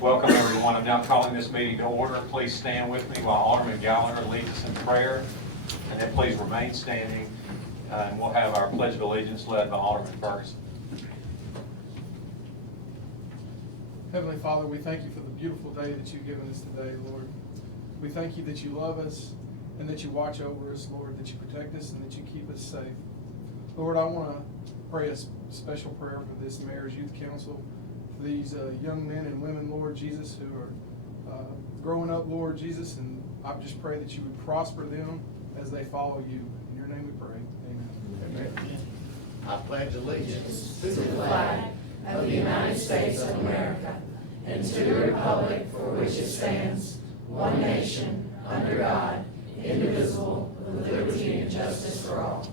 Welcome, everyone. I'm now calling this meeting to order. Please stand with me while Alderman Gallagher leads us in prayer, and then please remain standing, and we'll have our Pledge of Allegiance led by Alderman Ferguson. Heavenly Father, we thank you for the beautiful day that you've given us today, Lord. We thank you that you love us and that you watch over us, Lord, that you protect us and that you keep us safe. Lord, I want to pray a special prayer for this Mayor's Youth Council, for these young men and women, Lord Jesus, who are growing up, Lord Jesus, and I just pray that you would prosper them as they follow you. In your name we pray. Amen. Amen. I pledge allegiance to the flag of the United States of America and to the republic for which it stands, one nation, under God, indivisible, with liberty and justice for all.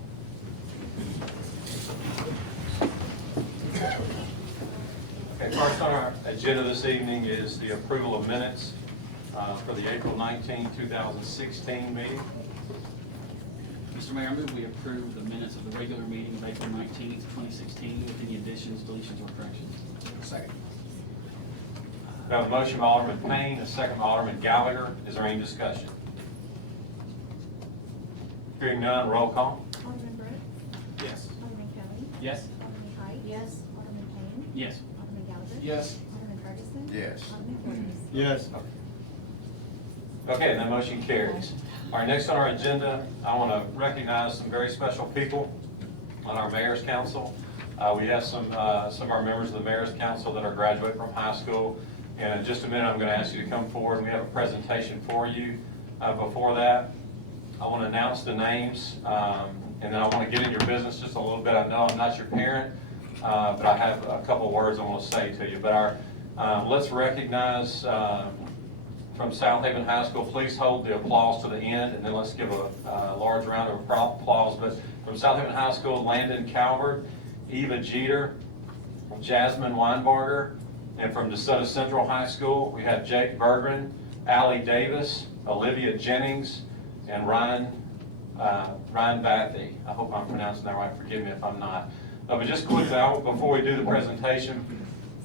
Okay, first on our agenda this evening is the approval of minutes for the April 19, 2016 meeting. Mr. Mayor, I move we approve the minutes of the regular meeting of April 19th, 2016 with any additions, deletions, or corrections. second. We have a motion by Alderman Payne, a second by Alderman Gallagher. Is there any discussion? Hearing none, roll call. Alderman Brooks? Yes. Alderman Kelly? Yes. Alderman Height? Yes. Alderman Payne? Yes. Alderman Gallagher? Yes. Alderman Ferguson? Yes. Alderman Flores? Yes. Okay, that motion carries. All right, next on our agenda, I want to recognize some very special people on our Mayor's Council. We have some of our members of the Mayor's Council that are graduating from high school. And in just a minute, I'm going to ask you to come forward. We have a presentation for you. Before that, I want to announce the names, and then I want to get in your business just a little bit. I know I'm not your parent, but I have a couple words I want to say to you. But let's recognize from Southaven High School. Please hold the applause to the end, and then let's give a large round of applause. But from Southaven High School, Landon Calvert, Eva Jeter, Jasmine Weinbarger, and from DeSoto Central High School, we have Jake Bergren, Allie Davis, Olivia Jennings, and Ryan Bathy. I hope I'm pronouncing that right. Forgive me if I'm not. But just quickly, before we do the presentation,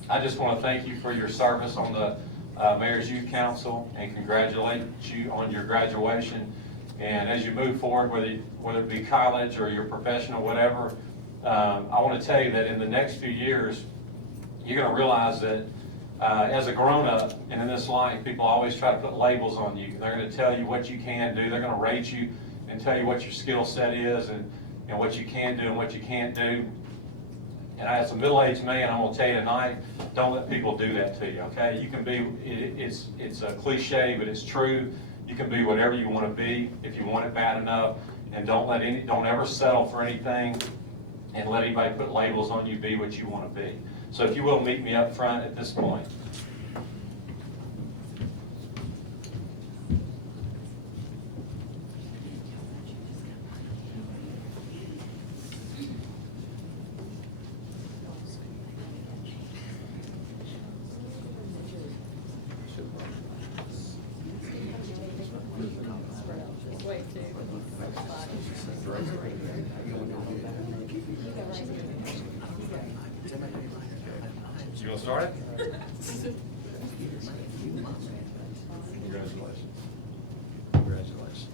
I just want to thank you for your service on the Mayor's Youth Council and congratulate you on your graduation. And as you move forward, whether it be college or your professional, whatever, I want to tell you that in the next few years, you're going to realize that as a grown-up and in this life, people always try to put labels on you. They're going to tell you what you can do. They're going to rate you and tell you what your skill set is and what you can do and what you can't do. And as a middle-aged man, I'm going to tell you tonight, don't let people do that to you, okay? You can be, it's a cliche, but it's true. You can be whatever you want to be if you want it bad enough. And don't ever settle for anything and let anybody put labels on you. Be what you want to be. So if you will, meet me up front at this point. You want to start it? Congratulations. Congratulations.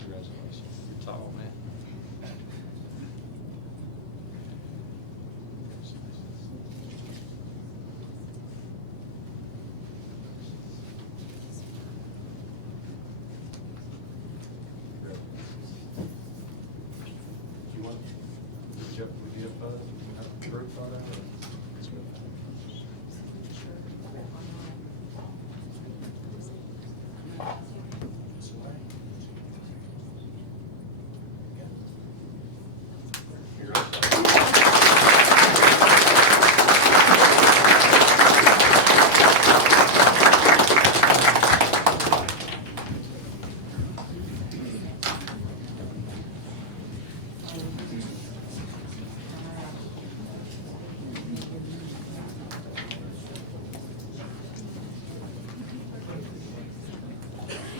Congratulations. You're tall, man. Would you have a group photo?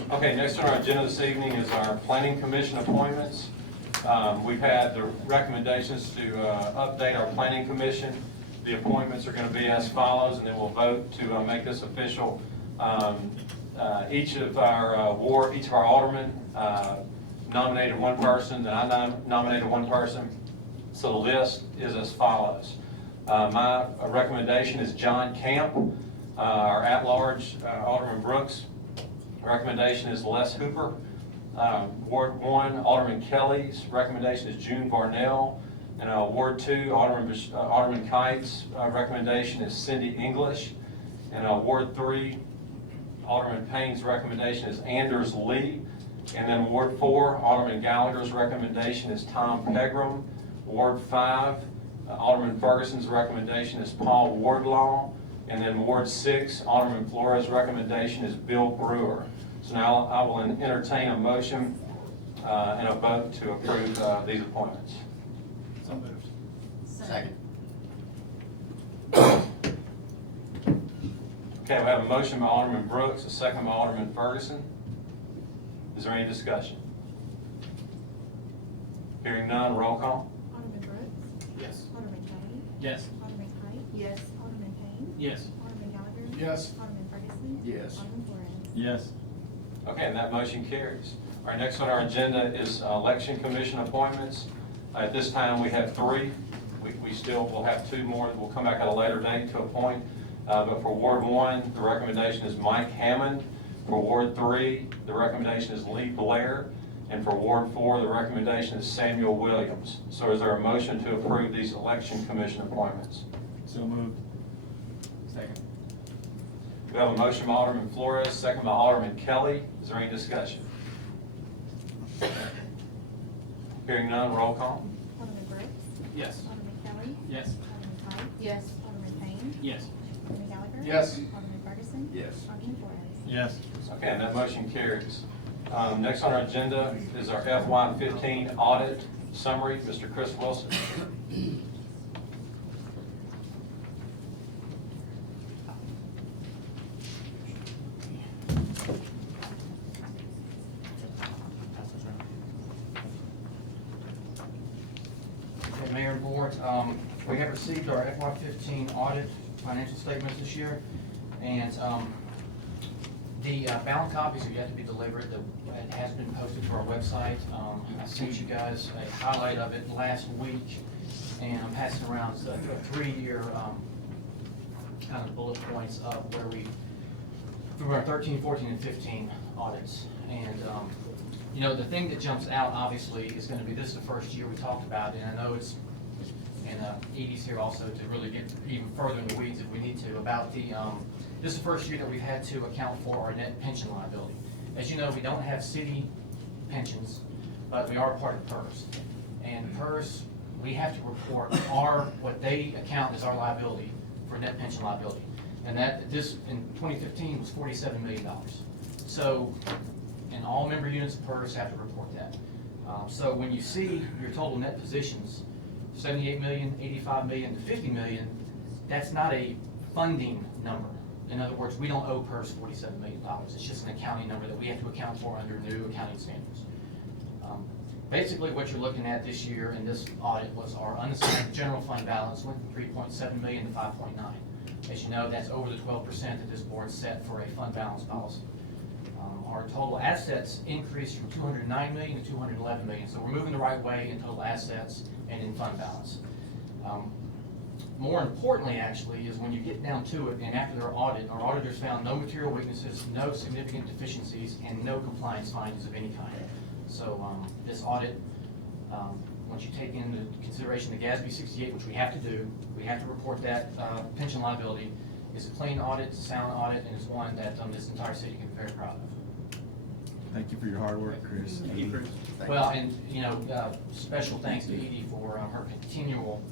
Okay, next on our agenda this evening is our Planning Commission appointments. We've had the recommendations to update our planning commission. The appointments are going to be as follows, and then we'll vote to make this official. Each of our aldermen nominated one person, and I nominated one person. So the list is as follows. My recommendation is John Camp. Our at-large, Alderman Brooks. Recommendation is Les Hooper. Ward 1, Alderman Kelly's recommendation is June Varnell. And Ward 2, Alderman Kite's recommendation is Cindy English. And Ward 3, Alderman Payne's recommendation is Anders Lee. And then Ward 4, Alderman Gallagher's recommendation is Tom Pegram. Ward 5, Alderman Ferguson's recommendation is Paul Wardlaw. And then Ward 6, Alderman Flores' recommendation is Bill Brewer. So now I will entertain a motion and a vote to approve these appointments. So moved. Second. Okay, we have a motion by Alderman Brooks, a second by Alderman Ferguson. Is there any discussion? Hearing none, roll call. Alderman Brooks. Yes. Alderman Kelly. Yes. Alderman Kite. Yes. Alderman Payne. Yes. Alderman Gallagher. Yes. Alderman Ferguson. Yes. Alderman Flores. Yes. Okay, and that motion carries. All right, next on our agenda is election commission appointments. At this time, we have 3. We still will have 2 more that will come back at a later date to appoint. But for Ward 1, the recommendation is Mike Hammond. For Ward 3, the recommendation is Lee Blair. And for Ward 4, the recommendation is Samuel Williams. So is there a motion to approve these election commission appointments? So moved. Second. We have a motion by Alderman Flores, second by Alderman Kelly. Is there any discussion? Hearing none, roll call. Alderman Brooks. Yes. Alderman Kelly. Yes. Alderman Kite. Yes. Alderman Payne. Yes. Alderman Gallagher. Yes. Alderman Ferguson. Yes. Alderman Flores. Yes. Okay, and that motion carries. Next on our agenda is our FY15 audit summary. Mr. Chris Wilson. Okay, Mayor and Board, we have received our FY15 audit financial statements this year, and the bound copies are yet to be delivered. It has been posted to our website. I sent you guys a highlight of it last week, and I'm passing around a 3-year kind of bullet points of where we, through our 13, 14, and 15 audits. And you know, the thing that jumps out, obviously, is going to be this is the first year we talked about it, and I know it's, and Edie's here also to really get even further in the weeds if we need to, about the, this is the first year that we've had to account for our net pension liability. As you know, we don't have city pensions, but we are part of PERS. And PERS, we have to report what they account as our liability for net pension liability. And that, this, in 2015, was $47 million. So, and all member units of PERS have to report that. So when you see your total net positions, 78 million, 85 million to 50 million, that's not a funding number. In other words, we don't owe PERS $47 million. It's just an accounting number that we have to account for under new accounting standards. Basically, what you're looking at this year in this audit was our unassigned general fund balance went from 3.7 million to 5.9. As you know, that's over the 12% that this board set for a fund balance policy. Our total assets increased from 209 million to 211 million. So we're moving the right way in total assets and in fund balance. More importantly, actually, is when you get down to it, and after their audit, our auditors found no material weaknesses, no significant deficiencies, and no compliance findings of any kind. So this audit, once you take into consideration the GASB 68, which we have to do, we have to report that pension liability, is a clean audit, it's a sound audit, and it's one that this entire city can be very proud of. Thank you for your hard work, Chris. Thank you, Chris. Well, and, you know, special thanks to Edie for her continual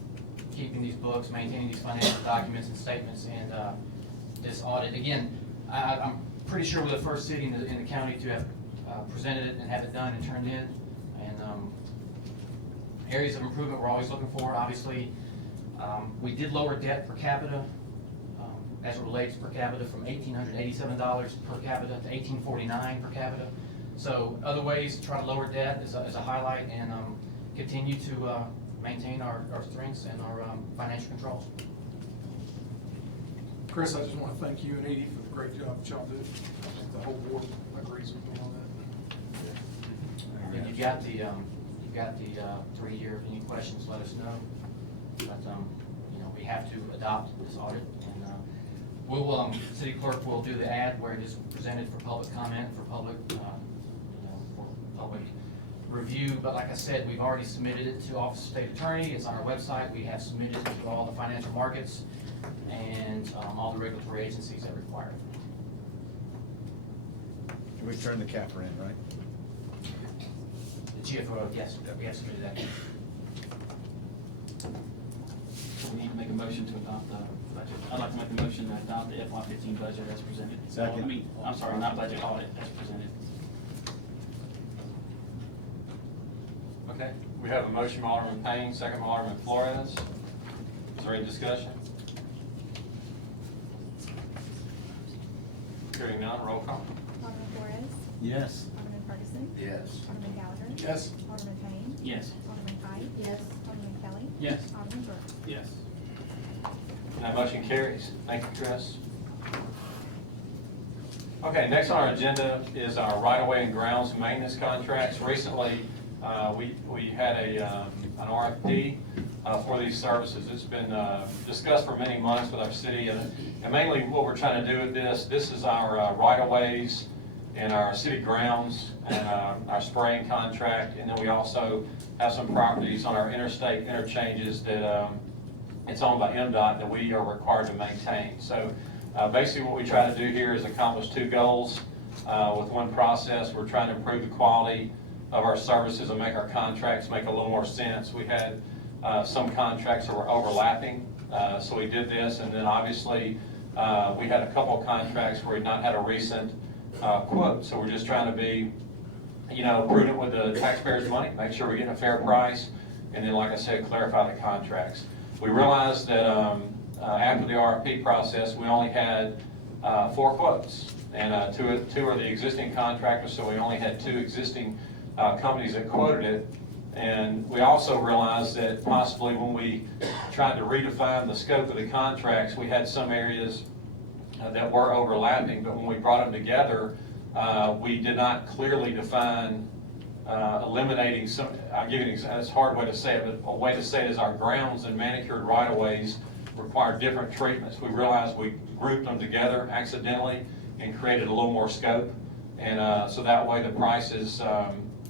keeping these books, maintaining these financial documents and statements, and this audit. Again, I'm pretty sure we're the first city in the county to have presented it and have it done and turned in. And areas of improvement we're always looking for, obviously. We did lower debt per capita as it relates per capita from $1,887 per capita to $1,849 per capita. So other ways to try to lower debt is a highlight, and continue to maintain our strengths and our financial controls. Chris, I just want to thank you and Edie for the great job that y'all do. I think the whole board agrees with me on that. And you've got the 3 year. If any questions, let us know. But we have to adopt this audit, and we'll city clerk will do the ad where it is presented for public comment, for public for public review. But like I said, we've already submitted it to Office of State Attorney. It's on our website. We have submitted it to all the financial markets and all the regulatory agencies that require it. Can we turn the capper in, right? The GFO, yes, we have submitted that. So we need to make a motion to adopt the budget. I'd like to make a motion to adopt the FY15 budget as presented. Second. I'm sorry, not budget, audit as presented. Okay, we have a motion by Alderman Payne, second by Alderman Flores. Is there any discussion? Hearing none, roll call. Alderman Flores, Yes. Alderman Ferguson, Yes. Alderman Gallagher, Yes. Alderman Payne, Yes. Alderman Height, Yes. Alderman Kelly, Yes. Alderman Brooks. Yes. And that motion carries. Thank you, Chris. Okay, next on our agenda is our right-of-way and grounds maintenance contracts. Recently, we had an RFP for these services. It's been discussed for many months with our city, and mainly what we're trying to do with this is our right-of-ways and our city grounds and our spraying contract, and then we also have some properties on our interstate interchanges that it's owned by MDOT that we are required to maintain. So basically what we try to do here is accomplish two goals with one process. We're trying to improve the quality of our services and make our contracts make a little more sense. We had some contracts that were overlapping, so we did this, and then obviously we had a couple of contracts where we've not had a recent quote. So we're just trying to be prudent with the taxpayers' money, make sure we're getting a fair price, and then, like I said, clarify the contracts. We realized that after the RFP process, we only had 4 quotes, and two are the existing contractors, so we only had 2 existing companies that quoted it. And we also realized that possibly when we tried to redefine the scope of the contracts, we had some areas that were overlapping, but when we brought them together, we did not clearly define eliminating some. I'll give you an example. It's a hard way to say it, but a way to say it is our grounds and manicured right-of-ways require different treatments. We realized we grouped them together accidentally and created a little more scope, and so that way the prices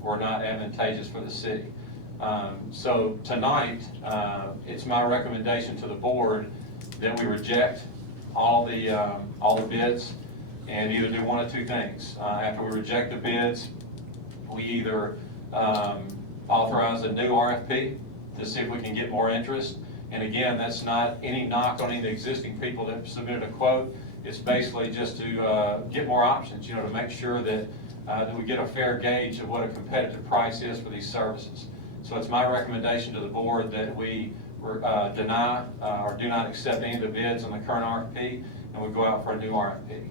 were not advantageous for the city. So tonight, it's my recommendation to the board that we reject all the bids and either do one of 2 things. After we reject the bids, we either authorize a new RFP to see if we can get more interest. And again, that's not any knock on any of the existing people that submitted a quote. It's basically just to get more options, to make sure that we get a fair gauge of what a competitive price is for these services. So it's my recommendation to the board that we deny or do not accept any of the bids on the current RFP, and we go out for a new RFP.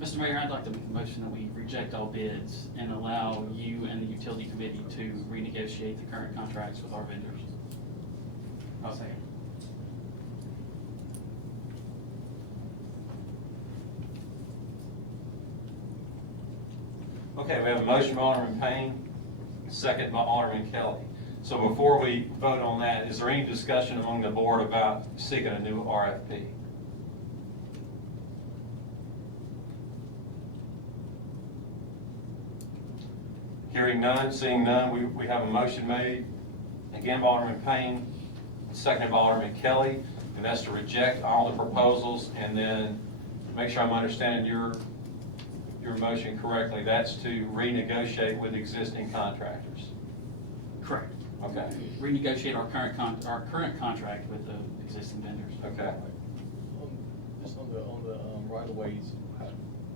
Mr. Mayor, I'd like to make a motion that we reject all bids and allow you and the utility committee to renegotiate the current contracts with our vendors. I'll say. Okay, we have a motion by Alderman Payne, second by Alderman Kelly. So before we vote on that, is there any discussion among the board about seeking a new RFP? Hearing none, seeing none, we have a motion made, again by Alderman Payne, seconded by Alderman Kelly, and that's to reject all the proposals, and then make sure I'm understanding your motion correctly. That's to renegotiate with existing contractors. Correct. Okay, Renegotiate our current contract with the existing vendors. okay. Just on the right of ways,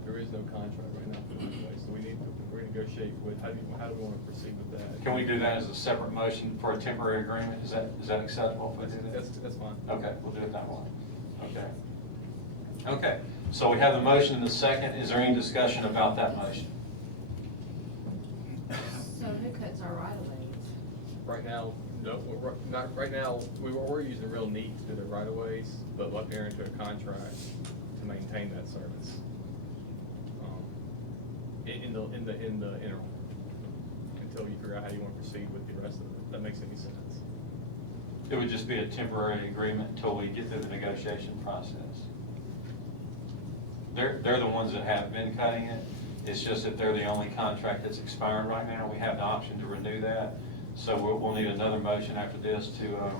there is no contract right now for the right of ways, so we need to renegotiate with, how do we want to proceed with that? Can we do that as a separate motion for a temporary agreement? Is that acceptable if we do that? That's fine. Okay, we'll do it that way. Okay. Okay, so we have the motion and the second. Is there any discussion about that motion? So who Right now, no, not, right now, we're using real neat to do the right of ways, but we'll enter into a contract to maintain that service. In the interim, until you figure out how you want to proceed with the rest of it, if that makes any sense. It would just be a temporary agreement until we get through the negotiation process. They're the ones that have been cutting it. It's just that they're the only contract that's expiring right now. We have the option to renew that. So we'll need another motion after this to,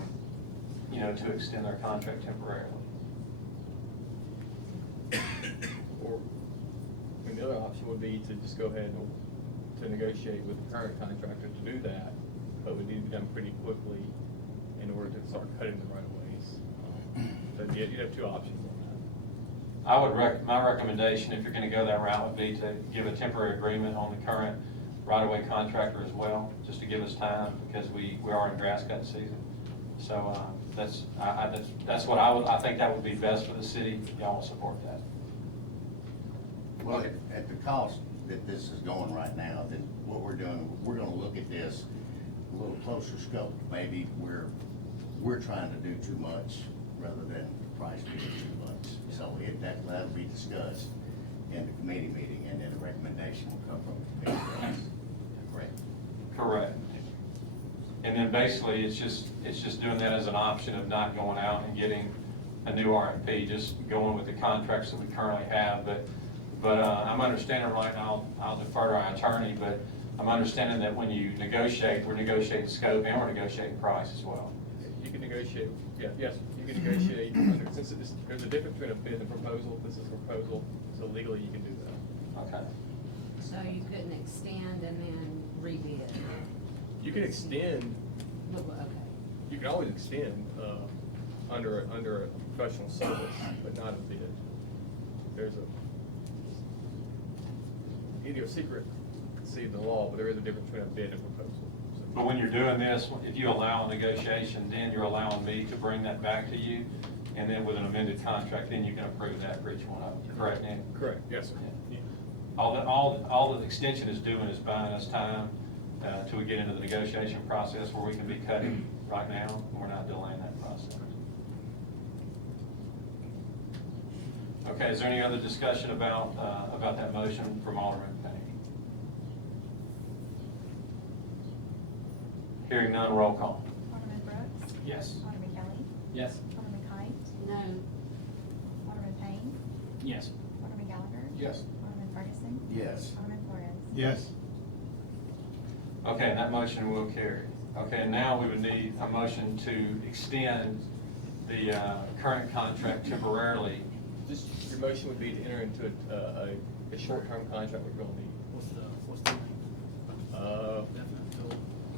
to extend their contract temporarily. Or, I mean, the other option would be to just go ahead and to negotiate with the current contractor to do that, but we need to be done pretty quickly in order to start cutting the right of ways. So you'd have two options on that. My recommendation, if you're gonna go that route, would be to give a temporary agreement on the current right-of-way contractor as well, just to give us time, because we are in grass cut season. So, that's what I think that would be best for the city. Y'all will support that. Well, at the cost that this is going right now, then what we're doing, we're gonna look at this a little closer scope. Maybe we're trying to do too much rather than the price being too much. So that'll be discussed in the committee meeting, and then a recommendation will come from the committee. Correct. Correct. And then basically, it's just doing that as an option of not going out and getting a new RFP, just going with the contracts that we currently have. But I'm understanding right now, I'll defer to our attorney, but I'm understanding that when you negotiate, we're negotiating scope and we're negotiating price as well. You can negotiate, yes, you can negotiate, since there's a difference between a bid and proposal, this is a proposal, so legally you can do that. Okay. So you couldn't extend and then rebid? You can extend, Okay. you can always extend, under a professional service, but not a bid. There's a idiosyncrasy in the law, but there is a difference between a bid and proposal. So- But when you're doing this, if you allow a negotiation, then you're allowing me to bring that back to you, and then with an amended contract, then you can approve that for each one of them, correct, Nick? Correct, yes, sir. Yeah. All the extension is doing is buying us time till we get into the negotiation process where we can be cutting right now, and we're not delaying that process. Okay, is there any other discussion about that motion from Alderman Payne? Hearing none, roll call. Alderman Brooks? Yes. Alderman Kelly? Yes. Alderman Kite? No. Alderman Payne? Yes. Alderman Gallagher? Yes. Alderman Ferguson? Yes. Alderman Flores? Yes. Okay, and that motion will carry. Okay, and now we would need a motion to extend the current contract temporarily. Just, your motion would be to enter into a short-term contract with Real Need. What's the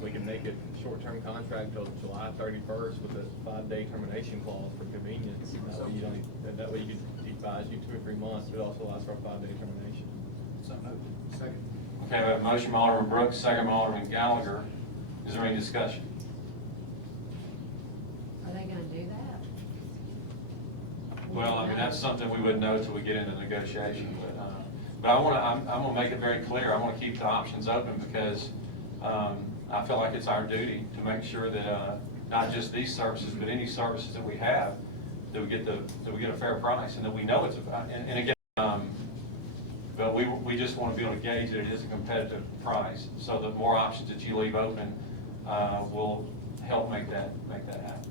We can make it a short-term contract till July 31st with a 5-day termination clause for convenience. That way you could advise you 2 or 3 months, but it also allows for a 5-day termination. Second. Okay, we have a motion by Alderman Brooks, second by Alderman Gallagher. Is there any discussion? Are they gonna do that? Well, I mean, that's something we wouldn't know till we get into negotiation, but I'm gonna make it very clear, I wanna keep the options open because, I feel like it's our duty to make sure that, not just these services, but any services that we have, that we get a fair price and that we know it's about, and again, but we just wanna be able to gauge that it is a competitive price, so the more options that you leave open, will help make that happen.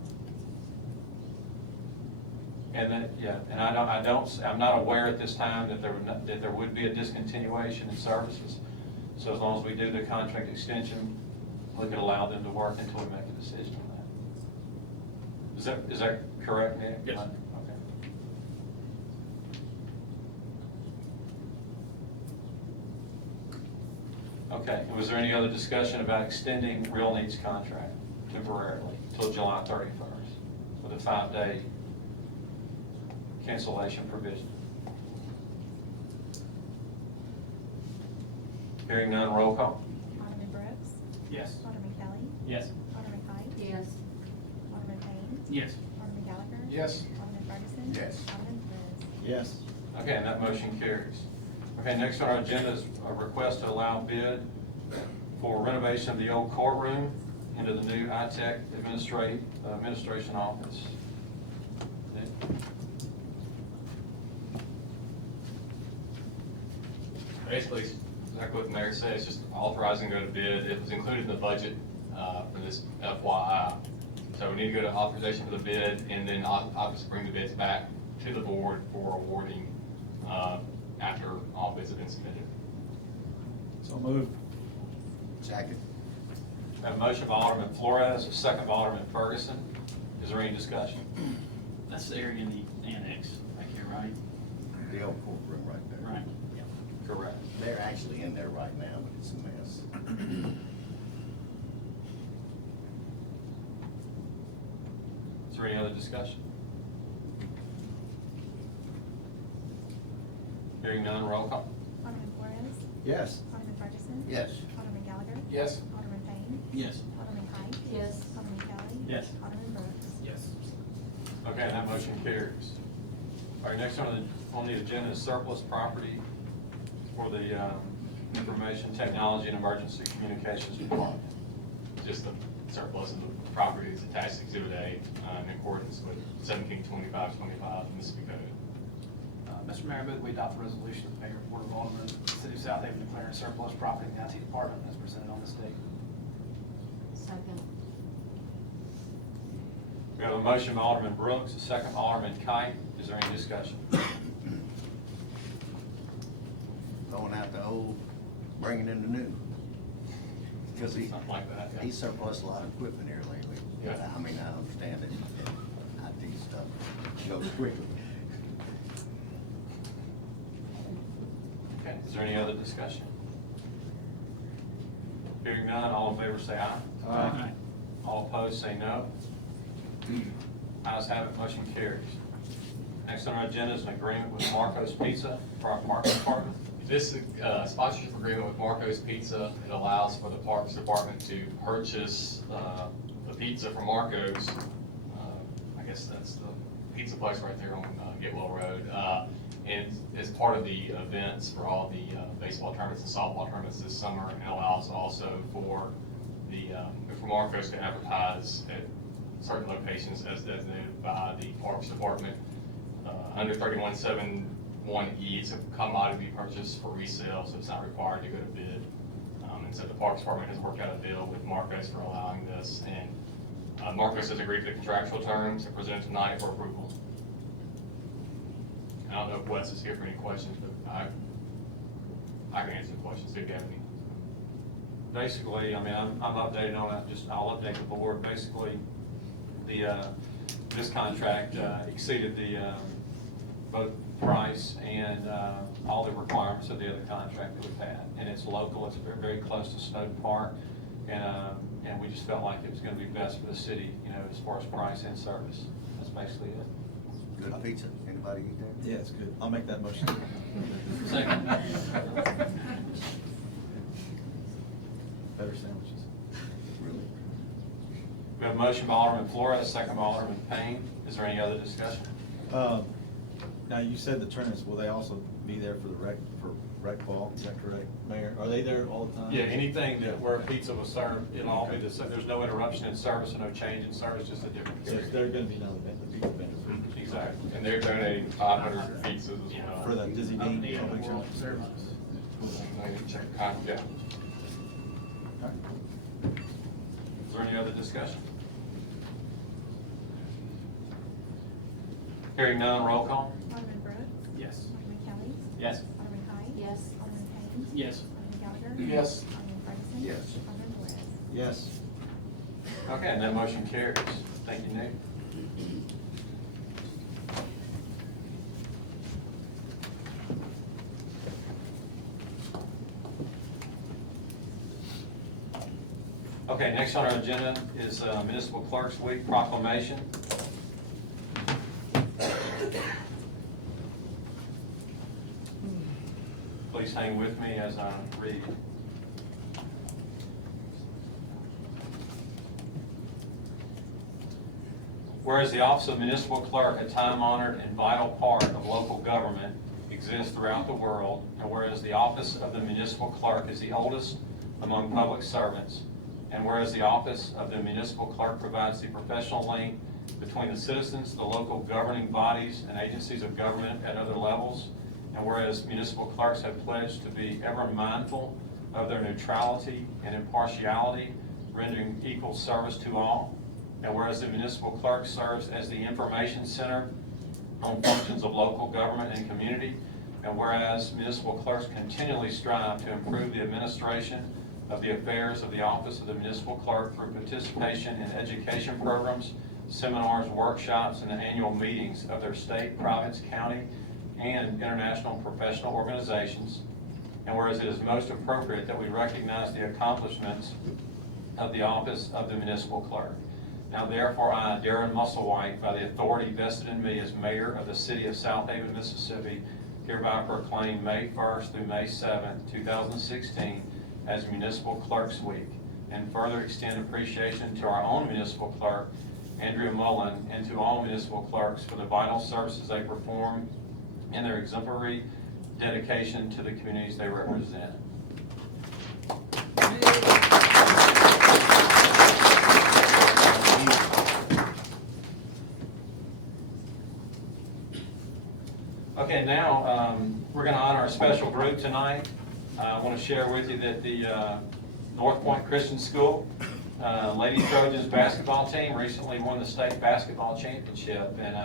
And then, and I'm not aware at this time that there would be a discontinuation in services. So as long as we do the contract extension, we could allow them to work until we make a decision on that. Is that correct, Nick? Yes. Okay, and was there any other discussion about extending Real Needs contract temporarily till July 31st with a 5-day cancellation provision? Hearing none, roll call. Alderman Brooks? Yes. Alderman Kelly? Yes. Alderman Kite? Yes. Alderman Payne? Yes. Alderman Gallagher? Yes. Alderman Ferguson? Yes. Alderman Flores? Yes. Okay, and that motion carries. Okay, next on our agenda is a request to allow bid for renovation of the old courtroom into the new high-tech administration office. Basically, exactly what the mayor said, it's just authorizing to go to bid. It was included in the budget for this FYI. So we need to go to authorization for the bid and then obviously bring the bids back to the board for awarding after all bids have been submitted. So move. Second. We have a motion by Alderman Flores, a second by Alderman Ferguson. Is there any discussion? That's the area in the annex back here, right? The old courtroom right there. Right. Yeah. Correct. They're actually in there right now, but it's a mess. Is there any other discussion? Hearing none, roll call. Alderman Flores, Yes. Alderman Ferguson. Yes. Alderman Gallagher. Yes. Alderman Payne. Yes. Alderman Height. Yes. Alderman Kelly. Yes. Alderman Brooks. Yes. Okay, that motion carries. All right, next on the agenda is surplus property for the Information Technology and Emergency Communications Department. Just the surplus of the property is attached to Exhibit A in accordance with 172525 Mississippi Code. Mr. Mayor, I move we adopt a resolution of the Mayor and Board of Aldermen, City of Southaven declaring surplus property in the IT department as presented on this date. Second. We have a motion by Alderman Brooks, a second by Alderman Kite. Is there any discussion? Throwing out the old, bringing in the new. Because Something like that. yeah. he surplus a lot of equipment here lately. Yeah. I mean, I understand it. IT stuff goes quickly. Okay, is there any other discussion? Hearing none, all in favor say aye. Aye. All opposed say no. Ayes have it, motion carries. Next on our agenda is an agreement with Marco's Pizza for our parks department. This sponsorship agreement with Marco's Pizza, it allows for the Parks Department to purchase the pizza from Marco's. I guess that's the pizza place right there on Getwell Road. And it's part of the events for all the baseball tournaments and softball tournaments this summer. And it allows also for for Marco's to advertise at certain locations as designated by the Parks Department. Under 3171E, it's a commodity purchase for resale, so it's not required to go to bid. And so the Parks Department has worked out a deal with Marcos for allowing this, and Marcos has agreed to the contractual terms and presented tonight for approval. I don't know if Wes is here for any questions, but I can answer the questions if you have any. Basically, I mean, I'm updated on it, I'll update the board. Basically, this contract exceeded the both price and all the requirements of the other contract that we've had. And it's local, it's very, very close to Snowden Park, and we just felt like it was gonna be best for the city, you know, as far as price and service. That's basically it. Good pizza. Anybody eat that? Yeah, it's good. I'll make that motion. Second. Better sandwiches. Really? We have a motion by Alderman Flores, second by Alderman Payne. Is there any other discussion? Now, you said the tournaments, will they also be there for the rec ball? Is that correct, Mayor? Are they there all the time? Yeah, anything that where pizza was served, it'll all be the same. There's no interruption in service and no change in service, just a different So period. they're gonna be another pizza vendor Exactly. And they're donating 500 pizzas as well. for the Dizzy Dean Opening public World challenge. Services. I need to check the con, yeah. All right. Is there any other discussion? Hearing none, roll call. Alderman Brooks. Yes. Alderman Kelly. Yes. Alderman Height. Yes. Alderman Payne. Yes. Alderman Gallagher. Yes. Alderman Ferguson. Yes. Alderman Flores. Yes. Okay, and that motion carries. Thank you, Nick. Okay, next on our agenda is Municipal Clerks Week proclamation. Please hang with me as I read. Whereas the office of municipal clerk, a time-honored and vital part of local government, exists throughout the world, and whereas the office of the municipal clerk is the oldest among public servants, And whereas the office of the municipal clerk provides the professional link between the citizens, the local governing bodies, and agencies of government at other levels. And whereas municipal clerks have pledged to be ever mindful of their neutrality and impartiality, rendering equal service to all. And whereas the municipal clerk serves as the information center on functions of local government and community. And whereas municipal clerks continually strive to improve the administration of the affairs of the office of the municipal clerk through participation in education programs, seminars, workshops, and the annual meetings of their state, province, county, and international and professional organizations. And whereas it is most appropriate that we recognize the accomplishments of the office of the municipal clerk. Now therefore I, Darren Musselwhite, by the authority vested in me as mayor of the city of Southaven, Mississippi, hereby proclaim May 1st through May 7th, 2016 as Municipal Clerks Week, and further extend appreciation to our own municipal clerk, Andrea Mullen, and to all municipal clerks for the vital services they perform and their exemplary dedication to the communities they represent. Okay, now we're going to honor a special group tonight. I want to share with you that the North Point Christian School Lady Trojans basketball team recently won the state basketball championship. And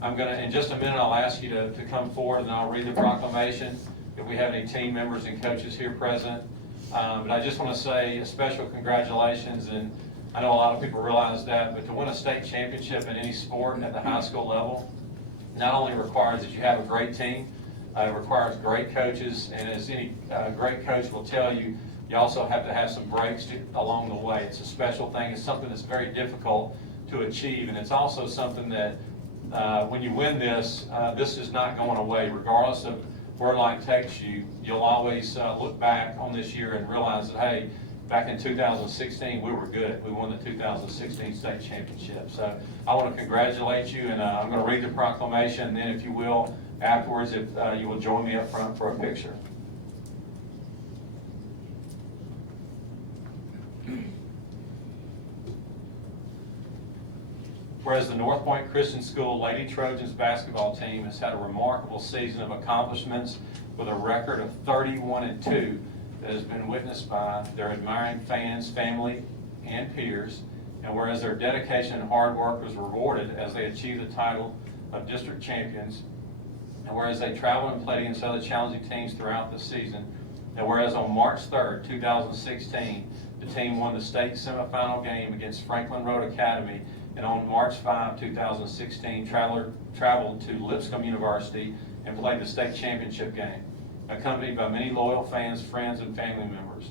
I'm going to, in just a minute, I'll ask you to come forward and I'll read the proclamation if we have any team members and coaches here present. But I just want to say a special congratulations, and I know a lot of people realize that, but to win a state championship in any sport at the high school level not only requires that you have a great team, it requires great coaches, and as any great coach will tell you, you also have to have some breaks along the way. It's a special thing. It's something that's very difficult to achieve, and it's also something that when you win this, this is not going away. Regardless of where life takes you, you'll always look back on this year and realize that, hey, back in 2016, we were good. We won the 2016 state championship. So I want to congratulate you, and I'm going to read the proclamation, and then if you will, afterwards, if you will join me up front for a picture. Whereas the North Point Christian School Lady Trojans basketball team has had a remarkable season of accomplishments with a record of 31-2 that has been witnessed by their admiring fans, family, and peers. And whereas their dedication and hard work was rewarded as they achieved the title of district champions, and whereas they traveled and played against other challenging teams throughout the season, and whereas on March 3rd, 2016, the team won the state semifinal game against Franklin Road Academy, and on March 5, 2016, traveled to Lipscomb University and played the state championship game, accompanied by many loyal fans, friends, and family members.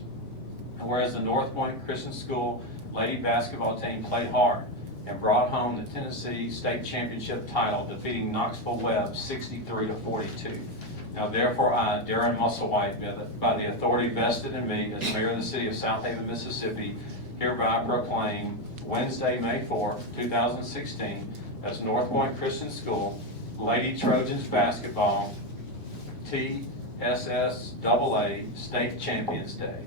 And whereas the North Point Christian School lady basketball team played hard and brought home the Tennessee state championship title, defeating Knoxville Webb 63-42. Now therefore I, Darren Musselwhite, by the authority vested in me as mayor of the city of Southaven, Mississippi, hereby proclaim Wednesday, May 4th, 2016, as North Point Christian School Lady Trojans Basketball TSSAA State Champions Day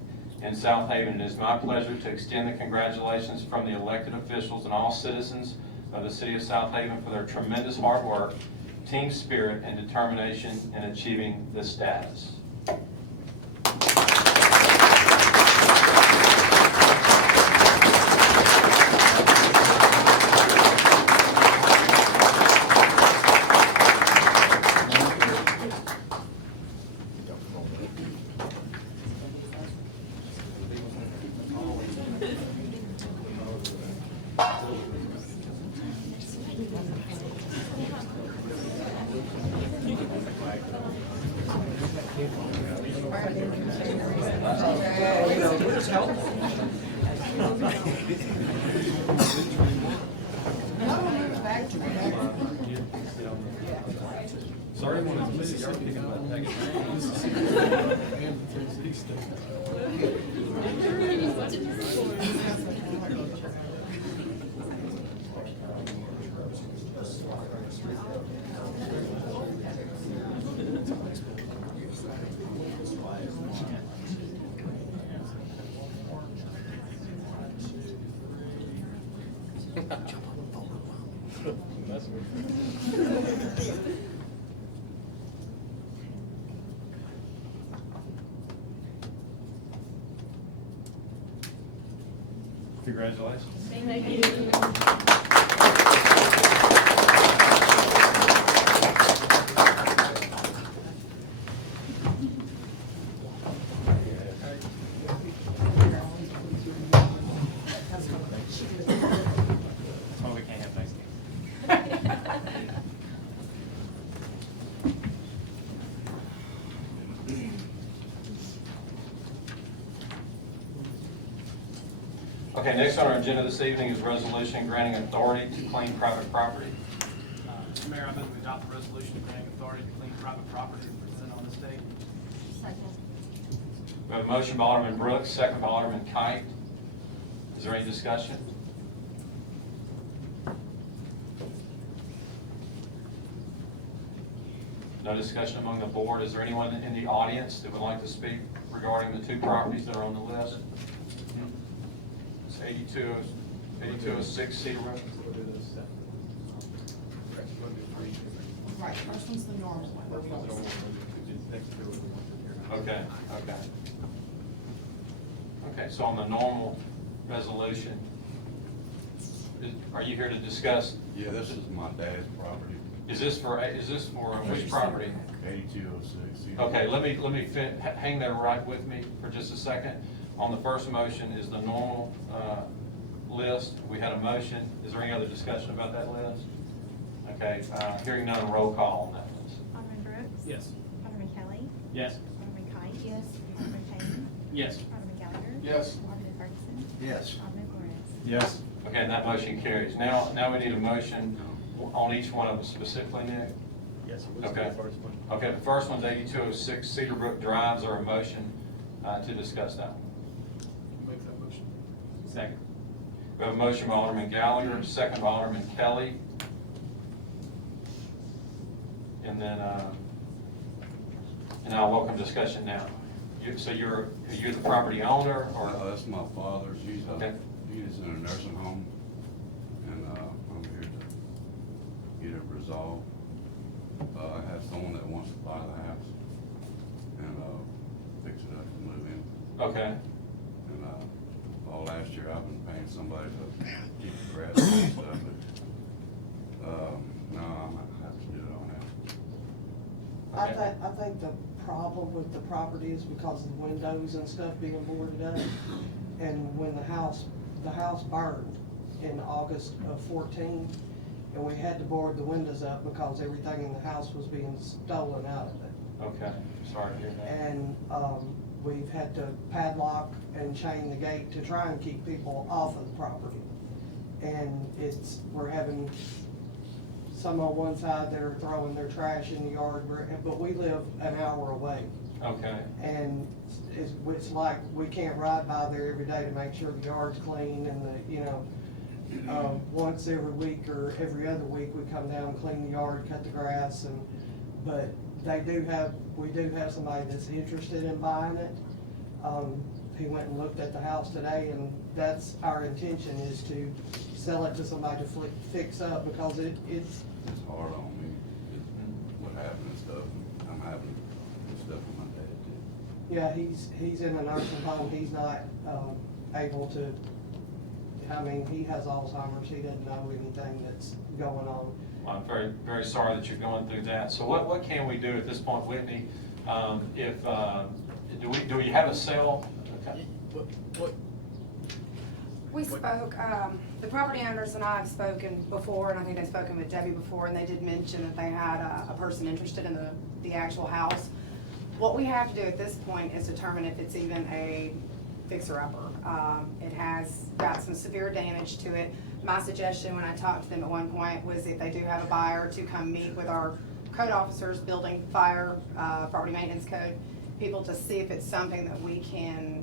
in Southaven. It is my pleasure to extend the congratulations from the elected officials and all citizens of the city of Southaven for their tremendous hard work, team spirit, and determination in achieving this status. Sorry, when I was you're picking up That's weird. Congratulations. Thank you. That's why we can't have Thanksgiving. Okay, next on our agenda this evening is resolution granting authority to claim private property. Mr. Mayor, I move we adopt the resolution granting authority to clean private property as presented on this date. Second. We have a motion by Alderman Brooks, second by Alderman Kite. Is there any discussion? No discussion among the board. Is there anyone in the audience that would like to speak regarding the two properties that are on the list? It's 8206 Cedar Road. We'll do this separate. We'll do three. Right, first one's the normal one. First one's the normal one, it's next to the one here. Okay, okay. Okay, so on the normal resolution, are you here to discuss? Yeah, this is my dad's property, Is this for which property? 8206. Okay, let me hang there right with me for just a second. On the first motion is the normal list. We had a motion. Is there any other discussion about that list? Okay, hearing none, roll call on that list. Alderman Brooks? Yes. Alderman Kelly? Yes. Alderman Kite? Yes. Alderman Payne? Yes. Alderman Gallagher? Yes. Alderman Ferguson? Yes. Alderman Flores? Yes. Okay, and that motion carries. Now we need a motion on each one of them specifically, Nick. Yes, so we'll just do Okay. the first one. Okay, the first one's 8206 Cedar Brook Drive. Is there a motion to discuss that? Make that motion. Second. We have a motion by Alderman Gallagher, second by Alderman Kelly. And then, and I'll welcome discussion now. So you're the property owner, or? That's my father's, Okay. he's in a nursing home, and I'm here to get it resolved. I have someone that wants to buy the house and fix it up and move in. Okay, And all last year, I've been paying somebody to keep the grass and stuff, but no, I'm gonna have to do it on that. okay. I think the problem with the property is because of the windows and stuff being boarded up. And when the house burned in August of 14, and we had to board the windows up because everything in the house was being stolen out of it. Okay, sorry to hear that. And we've had to padlock and chain the gate to try and keep people off of the property. And we're having some on one side that are throwing their trash in the yard, but we live an hour away. Okay, And it's like, we can't ride by there every day to make sure the yard's clean and once every week or every other week, we come down, clean the yard, cut the grass, but we do have somebody that's interested in buying it. He went and looked at the house today, and that's our intention, is to sell it to somebody to fix up, because it's It's hard on me, what happened and stuff, and I'm having stuff with my dad too. yeah, he's in a nursing home, he's not, able to, he has Alzheimer's, he doesn't know anything that's going on. well, I'm very, very sorry that you're going through that. So what can we do at this point, Whitney? Do we have a sale? Okay. We spoke, the property owners and I have spoken before, and I think they've spoken with Debbie before, and they did mention that they had a person interested in the actual house. What we have to do at this point is determine if it's even a fixer-upper. It has got some severe damage to it. My suggestion when I talked to them at one point was if they do have a buyer, to come meet with our code officers, building, fire, property maintenance code, people, to see if it's something that we can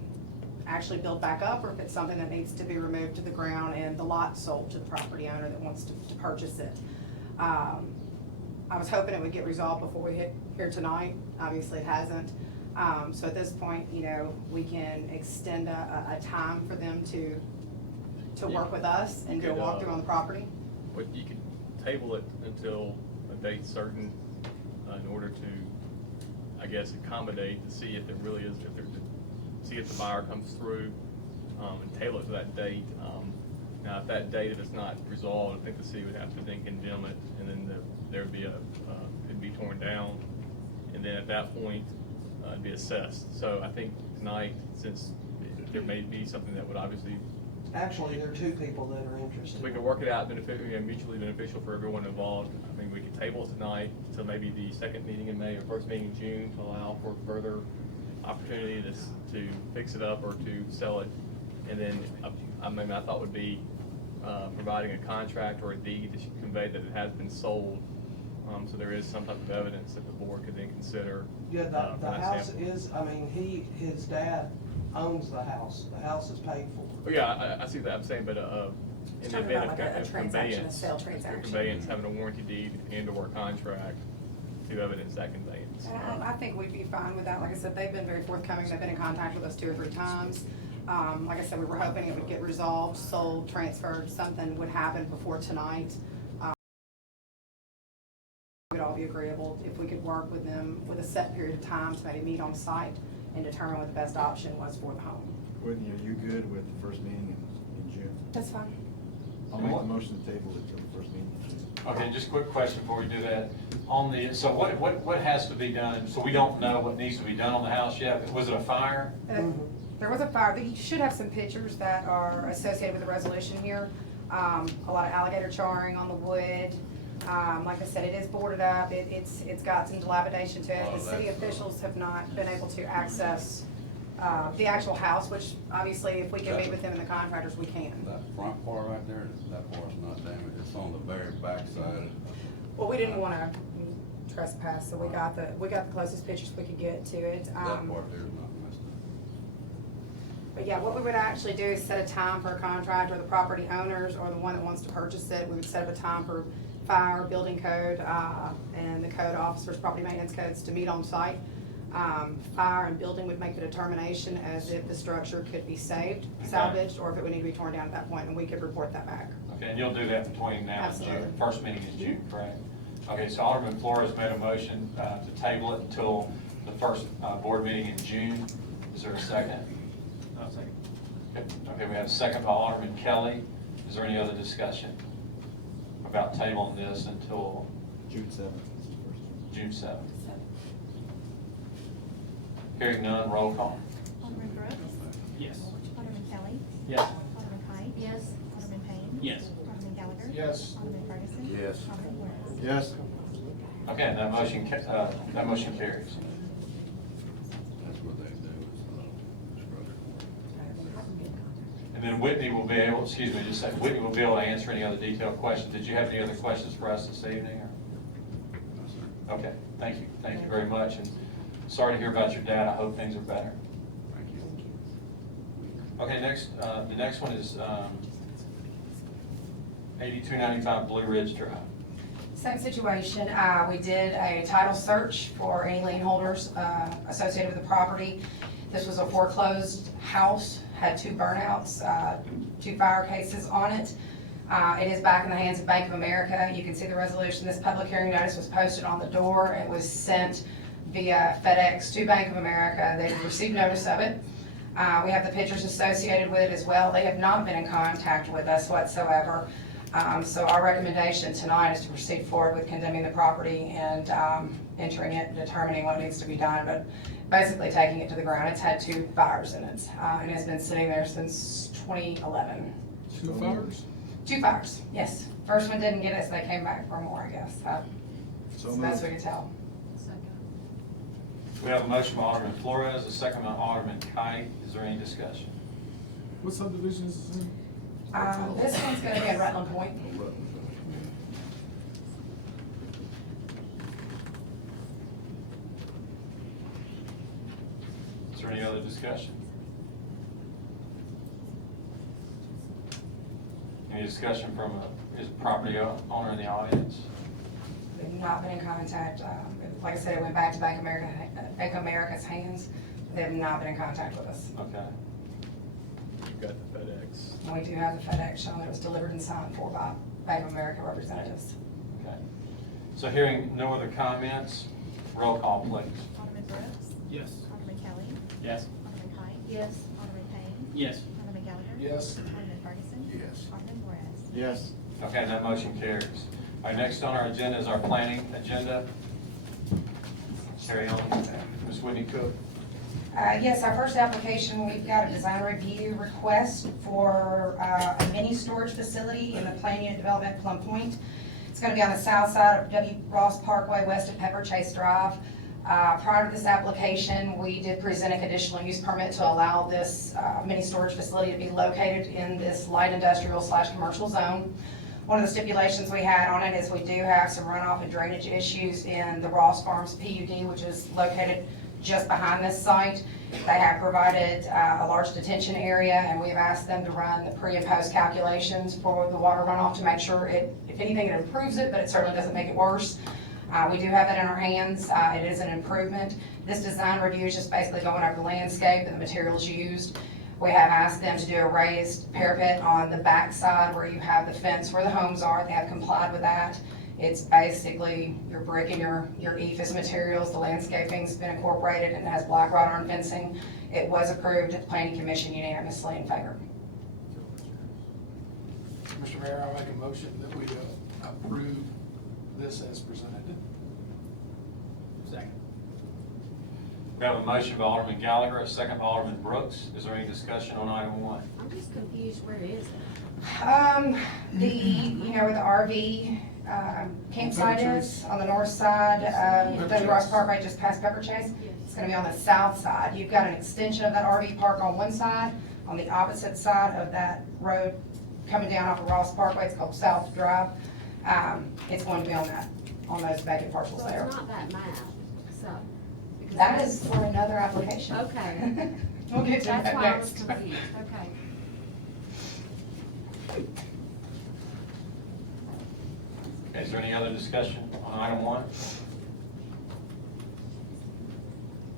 actually build back up, or if it's something that needs to be removed to the ground and the lot sold to the property owner that wants to purchase it. I was hoping it would get resolved before we hit here tonight. Obviously it hasn't. So at this point, we can extend a time for them to to Yeah. work with us and do a Could, walkthrough on the property. But you could table it until a date certain, in order to, I guess, accommodate to see if it really is, see if the buyer comes through, and tailor it to that date. Now, if that date, if it's not resolved, I think the city would have to then condemn it, and then there'd be it'd be torn down, and then at that point, it'd be assessed. So I think tonight, since there may be something that would obviously, Actually, there are two people that are interested. we could work it out mutually beneficial for everyone involved. I mean, we could table it tonight till maybe the second meeting in May or first meeting in June to allow for further opportunity to fix it up or to sell it. And then, I thought would be providing a contract or a deed to convey that it has been sold. So there is some type of evidence that the board could then consider. Yeah, from the that house standpoint. is, I mean, his dad owns the house is paid for. Oh, yeah, I see that, I'm saying, but, in the Talking event about of like a transaction, a conveyance, sale if transaction. conveyance, having a warranty deed and or contract to evidence that conveyance. And I think we'd be fine with that. Like I said, they've been very forthcoming. They've been in contact with us 2 or 3 times. Like I said, we were hoping it would get resolved, sold, transferred, something would happen before tonight. We'd all be agreeable if we could work with them with a set period of time to maybe meet on site and determine what the best option was for the home. Whitney, are you good with the first meeting in June? That's fine. I'll make the motion to table it till the first meeting in June. Okay, just a quick question before we do that. So what has to be done? So we don't know what needs to be done on the house yet. Was it a fire? There was a fire. You should have some pictures that are associated with the resolution here. A lot of alligator charring on the wood. Like I said, it is boarded up. It's got some dilapidation to it. The city officials have not been able to access the actual house, which obviously if we can meet with them and the contractors, we can. That front part right there, that part's not damaged, it's on the very back side. Well, we didn't want to trespass, so we got the closest pictures we could get to it. That part there's not messed up. But yeah, what we would actually do is set a time for a contractor, the property owners, or the one that wants to purchase it. We would set up a time for fire, building code, and the code officers, property maintenance codes to meet on site. Fire and building would make the determination as if the structure could be saved, salvaged, or if it would need to be torn down at that point, and we could report that back. Okay, and you'll do that between now and June, Absolutely. first meeting in June, correct? Okay, so Alderman Flores made a motion to table it until the first board meeting in June. Is there a second? No, second. Okay, we have a second by Alderman Kelly. Is there any other discussion about tabling this until June 7th. June 7th? Hearing none, roll call. Alderman Brooks? Yes. Alderman Kelly? Yes. Alderman Kite? Yes. Alderman Payne? Yes. Alderman Gallagher? Yes. Alderman Ferguson? Yes. Alderman Flores? Yes. Okay, and that motion carries. That's what they do, is, structure. And then Whitney will be able, excuse me, just say, Whitney will be able to answer any other detailed questions. Did you have any other questions for us this evening? Or? No, sir. Okay, thank you. Thank you very much. And sorry to hear about your dad. I hope things are better. Thank you. Okay, next, the next one is 8295 Blue Ridge Drive. Same situation. We did a title search for any lien holders associated with the property. This was a foreclosed house, had 2 burnouts, 2 fire cases on it. It is back in the hands of Bank of America. You can see the resolution. This public hearing notice was posted on the door. It was sent via FedEx to Bank of America. They've received notice of it. We have the pictures associated with it as well. They have not been in contact with us whatsoever. So our recommendation tonight is to proceed forward with condemning the property and entering it, determining what needs to be done, but basically taking it to the ground. It's had 2 fires in it, and it's been sitting there since 2011. 2 fires? 2 fires, yes. First one didn't get us, they came back for more, I guess. So That's the best we could tell. We have a motion by Alderman Flores, a second by Alderman Kite. Is there any discussion? What subdivision is this in? This one's gonna be at Rutland Point. Is there any other discussion? Any discussion from his property owner in the audience? They've not been in contact. Like I said, it went back to Bank of America's hands. They have not been in contact with us. Okay. You've got the FedEx. and we do have the FedEx showing that it was delivered and signed for by Bank of America representatives. Okay. So hearing no other comments, roll call, please. Alderman Brooks. Yes. Alderman Kelly. Yes. Alderman Kite. Yes. Alderman Payne. Yes. Alderman Gallagher. Yes. Alderman Ferguson. Yes. Alderman Flores. Yes. Okay, that motion carries. All right, next on our agenda is our planning agenda. Carry on, Ms. Whitney Cook. Yes, our first application, we've got a design review request for a mini storage facility in the Plan Unit Development Plum Point. It's going to be on the south side of W. Ross Parkway, west of Pepper Chase Drive. Prior to this application, we did present a conditional use permit to allow this mini storage facility to be located in this light industrial/commercial zone. One of the stipulations we had on it is we do have some runoff and drainage issues in the Ross Farms PUD, which is located just behind this site. They have provided a large detention area, and we've asked them to run the pre and post calculations for the water runoff to make sure it, if anything, it improves it, but it certainly doesn't make it worse. We do have that in our hands. It is an improvement. This design review is just basically going over the landscape and the materials used. We have asked them to do a raised parapet on the back side where you have the fence where the homes are. They have complied with that. It's basically your brick and your EFS materials. The landscaping's been incorporated and it has black wrought iron fencing. It was approved at the Planning Commission unanimously in favor. Mr. Mayor, I make a motion that we approve this as presented. Second. We have a motion by Alderman Gallagher, a second by Alderman Brooks. Is there any discussion on item one? I'm just confused, where is it? Where the RV campsite is, on the north side of W. Ross Parkway, just past Pepper Chase. It's gonna be on the south side. You've got an extension of that RV park on one side. On the opposite side of that road, coming down off of Ross Parkway, it's called South Drive. It's going to be on those vacant parcels So there. it's not that map, so. because That that's- is for another application. Okay. We'll get to that That's why I was next. confused, okay. Okay, is there any other discussion on item one?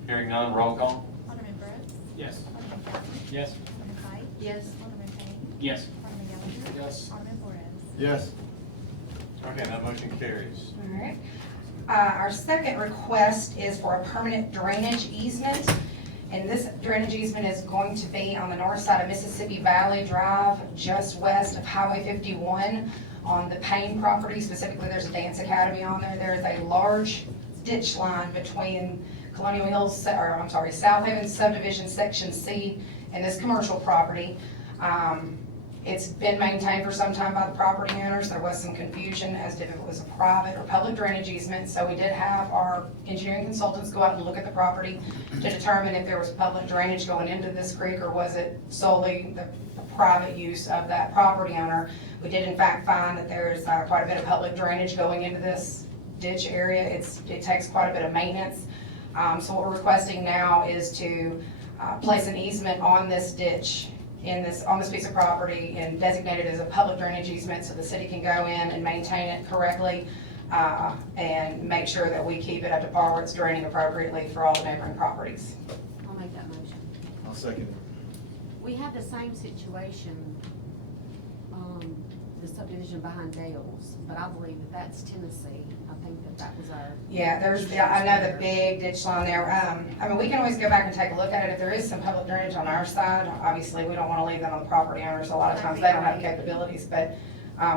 Hearing none, roll call. Alderman Brooks. Yes. Alderman Kelly. Yes. Alderman Kite. Yes. Alderman Payne. Yes. Alderman Gallagher. Yes. Alderman Flores. Yes. Okay, that motion carries. All right. Our second request is for a permanent drainage easement. And this drainage easement is going to be on the north side of Mississippi Valley Drive, just west of Highway 51 on the Payne property. Specifically, there's a dance academy on there. There's a large ditch line between Colonial Hills, Southaven subdivision section C and this commercial property. It's been maintained for some time by the property owners. There was some confusion as to if it was a private or public drainage easement, so we did have our engineering consultants go out and look at the property to determine if there was public drainage going into this creek or was it solely the private use of that property owner. We did in fact find that there's quite a bit of public drainage going into this ditch area. It takes quite a bit of maintenance. So what we're requesting now is to place an easement on this ditch on this piece of property and designate it as a public drainage easement so the city can go in and maintain it correctly and make sure that we keep it up to par where it's draining appropriately for all the neighboring properties. I'll make that motion. I'll second it. We had the same situation, the subdivision behind Dale's, but I believe that that's Tennessee. I think that was our. Yeah, I know the big ditch line there. We can always go back and take a look at it. If there is some public drainage on our side, obviously, we don't want to leave that on the property owners. A lot of times, they don't have capabilities, but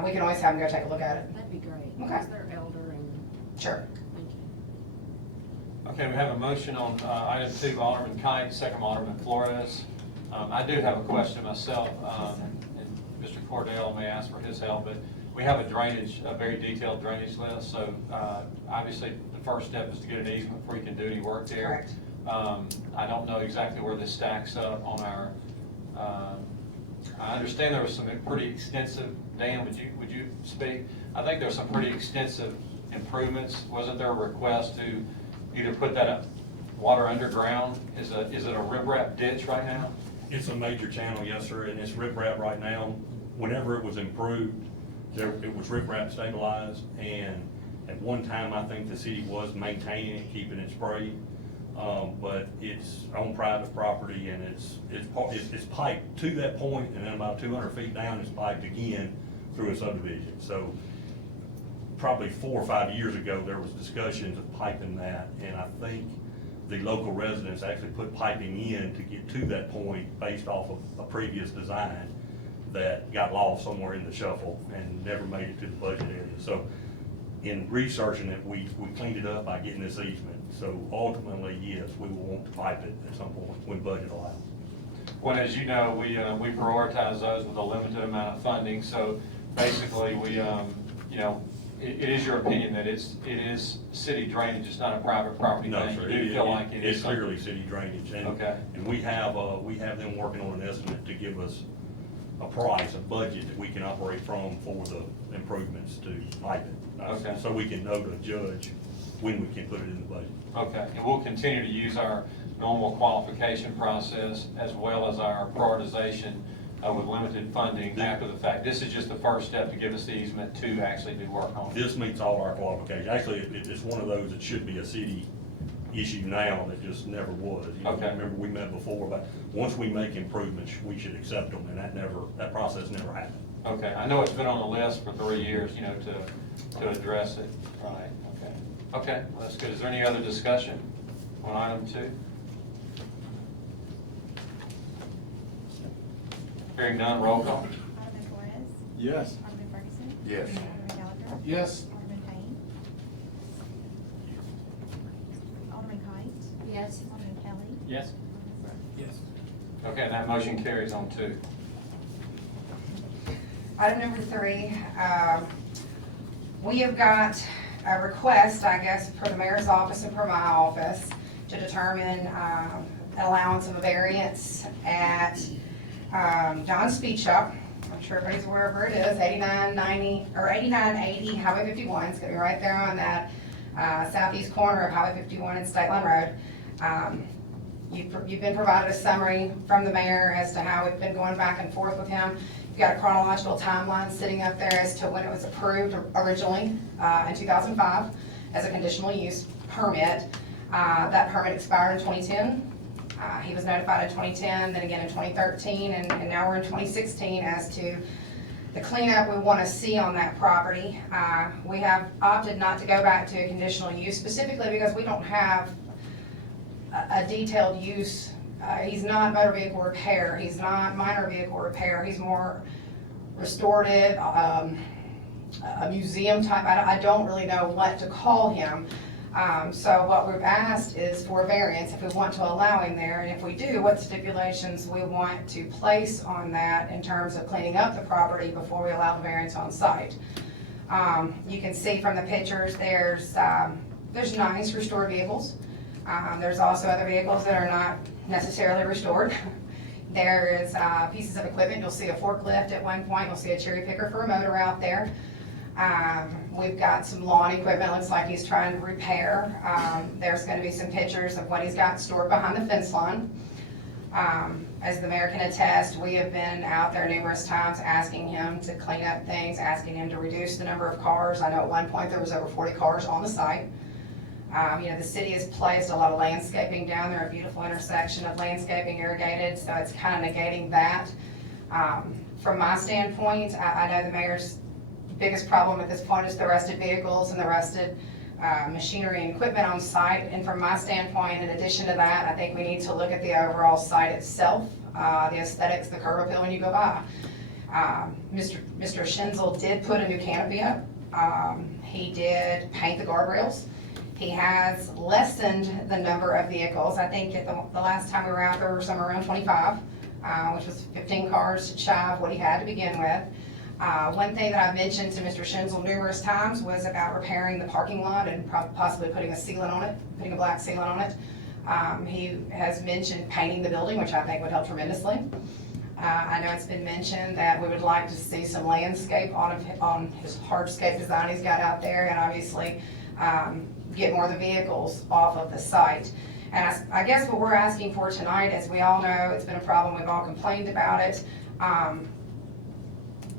we can always have them go take a look at it. That'd be great, Okay. because they're elder and, Sure. thank you. Okay, we have a motion on item two by Alderman Kite, second by Alderman Flores. I do have a question myself, and Mr. Cordell may ask for his help, but we have a very detailed drainage list, so obviously the first step is to get an easement before you can do any work there. Correct. I don't know exactly where this stacks up on our, I understand there was some pretty extensive, Dan, would you speak? I think there's some pretty extensive improvements. Wasn't there a request to either put that water underground? Is it a riprap ditch right now? It's a major channel, yes, sir, and it's riprap right now. Whenever it was improved, it was riprap stabilized, and at one time, I think the city was maintaining it, keeping it sprayed. but it's on private property, and it's piped to that point, and then about 200 feet down, it's piped again through a subdivision. So probably 4 or 5 years ago, there was discussions of piping that, and I think the local residents actually put piping in to get to that point based off of a previous design that got lost somewhere in the shuffle and never made it to the budget area. So in researching it, we cleaned it up by getting this easement. So ultimately, yes, we will want to pipe it at some point when budget allows. Well, as you know, we prioritize those with a limited amount of funding, so basically, it is your opinion that it is city drainage, it's not a private property No, thing? sir. You do feel like it is? It's clearly city drainage. Okay. And we have them working on an estimate to give us a price, a budget that we can operate from for the improvements to pipe it. Okay. So we can know to judge when we can put it in the budget. Okay, and we'll continue to use our normal qualification process as well as our prioritization with limited funding after the fact. This is just the first step to give us the easement to actually do work on it. This meets all our qualifications. Actually, it's one of those that should be a city issue now that just never was. You know, Okay. Remember, we met before, but once we make improvements, we should accept them, and that process never happened. Okay, I know it's been on the list for 3 years, to address it. Right, okay. Okay, well, that's good. Is there any other discussion on item 2? Hearing none, roll call. Alderman Flores. Yes. Alderman Ferguson. Yes. Alderman Gallagher. Yes. Alderman Payne. Alderman Kite. Yes. Alderman Kelly. Yes. Alderman Brooks. Yes. Okay, and that motion carries on 2. Item number 3, we have got a request, I guess, for the mayor's office and for my office to determine an allowance of a variance at John's Speed Shop. I'm sure everybody's aware of where it is, 8980 Highway 51. It's gonna be right there on that southeast corner of Highway 51 and State Line Road. You've been provided a summary from the mayor as to how we've been going back and forth with him. You've got a chronological timeline sitting up there as to when it was approved originally in 2005 as a conditional use permit. That permit expired in 2010. He was notified in 2010, then again in 2013, and now we're in 2016 as to the cleanup we want to see on that property. We have opted not to go back to a conditional use specifically because we don't have a detailed use. He's not motor vehicle repair, he's not minor vehicle repair, he's more restorative, a museum type. I don't really know what to call him. So what we've asked is for a variance if we want to allow him there, and if we do, what stipulations we want to place on that in terms of cleaning up the property before we allow the variance on site. You can see from the pictures there's nice restored vehicles. There's also other vehicles that are not necessarily restored. There is pieces of equipment. You'll see a forklift at one point. You'll see a cherry picker for a motor out there. We've got some lawn equipment. Looks like he's trying to repair. There's going to be some pictures of what he's got stored behind the fence line. As the mayor can attest, we have been out there numerous times asking him to clean up things, asking him to reduce the number of cars. I know at one point there was over 40 cars on the site. The city has placed a lot of landscaping down there, a beautiful intersection of landscaping irrigated, so it's kind of negating that. From my standpoint, I know the mayor's biggest problem at this point is the rusted vehicles and the rusted machinery and equipment on site. And from my standpoint, in addition to that, I think we need to look at the overall site itself, the aesthetics, the curb appeal when you go by. Mr. Schinzel did put a new canopy up. He did paint the guardrails. He has lessened the number of vehicles. I think at the last time we were out there were somewhere around 25, which was 15 cars shy of what he had to begin with. One thing that I've mentioned to Mr. Schinzel numerous times was about repairing the parking lot and possibly putting a sealant on it, putting a black sealant on it. He has mentioned painting the building, which I think would help tremendously. I know it's been mentioned that we would like to see some landscape on his hardscape design he's got out there, and obviously get more of the vehicles off of the site. And I guess what we're asking for tonight, as we all know, it's been a problem, we've all complained about it.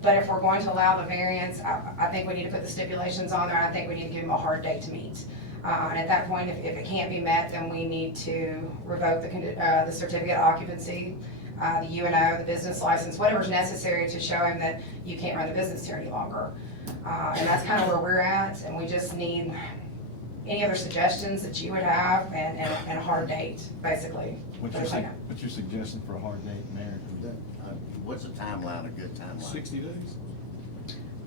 But if we're going to allow the variance, I think we need to put the stipulations on there, and I think we need to give him a hard date to meet. And at that point, if it can't be met, then we need to revoke the certificate of occupancy, the UNO, the business license, whatever's necessary to show him that you can't run the business here any longer. And that's kind of where we're at, and we just need any other suggestions that you would have and a hard date, basically. What's your suggestion for a hard date, Mayor? What's a timeline, a good timeline? 60 days?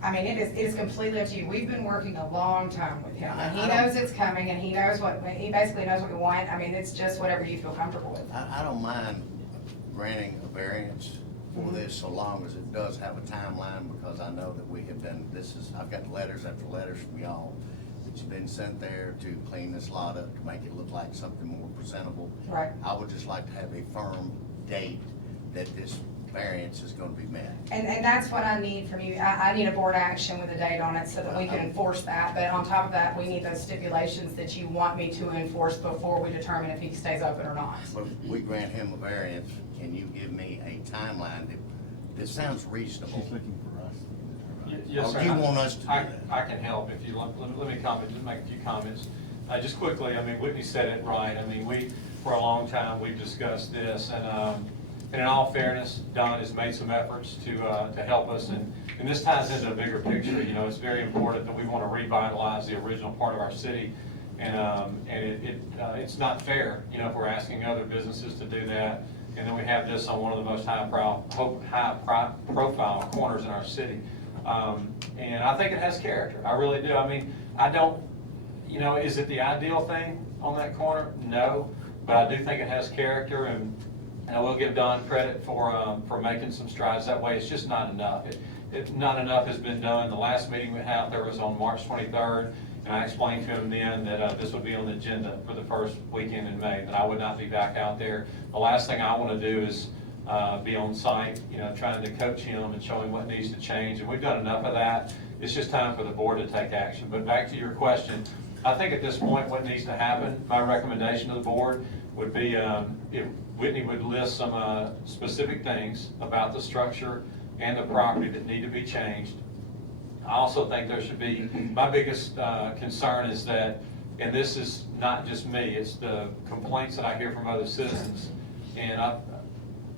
I mean, it is completely up to you. We've been working a long time with him, and he I don't- knows it's coming, and he basically knows what we want. I mean, it's just whatever you feel comfortable with. I don't mind granting a variance for this so long as it does have a timeline, because I know that we have been, I've got letters after letters from y'all that's been sent there to clean this lot up, to make it look like something more presentable. Right. I would just like to have a firm date that this variance is gonna be met. And that's what I need from you. I need a board action with a date on it so that we can enforce that. But on top of that, we need those stipulations that you want me to enforce before we determine if he stays open or not. But if we grant him a variance, can you give me a timeline that sounds reasonable? She's looking for us. Yes, Or sir. do you want us to do that? I can help if you want. Let me comment, just make a few comments. Just quickly, I mean, Whitney said it right. I mean, for a long time, we've discussed this, and in all fairness, Don has made some efforts to help us, and this ties into a bigger picture. You know, it's very important that we want to revitalize the original part of our city, and it's not fair, you know, if we're asking other businesses to do that, and then we have this on one of the most high profile corners in our city. And I think it has character. I really do. I mean, I don't, you know, is it the ideal thing on that corner? No, but I do think it has character, and I will give Don credit for making some strides that way. It's just not enough. Not enough has been done. The last meeting we had there was on March 23rd, and I explained to him then that this would be on the agenda for the first weekend in May, that I would not be back out there. The last thing I want to do is be on site, you know, trying to coach him and show him what needs to change, and we've done enough of that. It's just time for the board to take action. But back to your question, I think at this point what needs to happen, my recommendation to the board would be if Whitney would list some specific things about the structure and the property that need to be changed. I also think there should be, my biggest concern is that, and this is not just me, it's the complaints that I hear from other citizens, and I've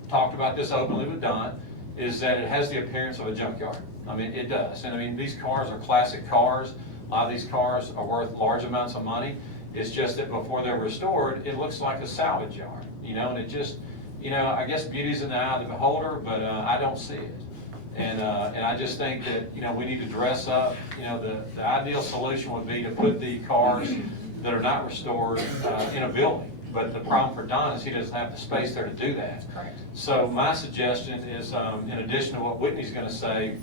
talked about this openly with Don, is that it has the appearance of a junkyard. I mean, it does. And I mean, these cars are classic cars. A lot of these cars are worth large amounts of money. It's just that before they're restored, it looks like a salvage yard, you know, and it just, you know, I guess beauty's in the eye of the beholder, but I don't see it. And I just think that, you know, we need to dress up. You know, the ideal solution would be to put the cars that are not restored in a building. But the problem for Don is he doesn't have the space there to do that. Correct. So my suggestion is, in addition to what Whitney's gonna say,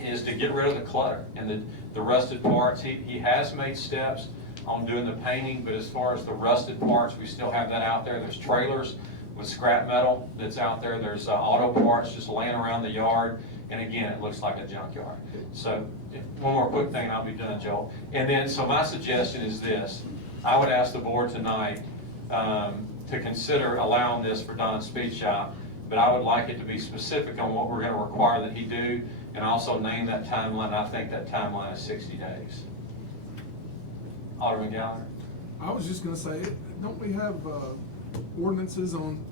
is to get rid of the clutter and the rusted parts. He has made steps on doing the painting, but as far as the rusted parts, we still have that out there. There's trailers with scrap metal that's out there. There's auto parts just laying around the yard. And again, it looks like a junkyard. So one more quick thing and I'll be done, Joel. And then, so my suggestion is this. I would ask the board tonight to consider allowing this for Don's Speed Shop, but I would like it to be specific on what we're going to require that he do, and also name that timeline. I think that timeline is 60 days. Alderman Gallagher? I was just gonna say, don't we have ordinances on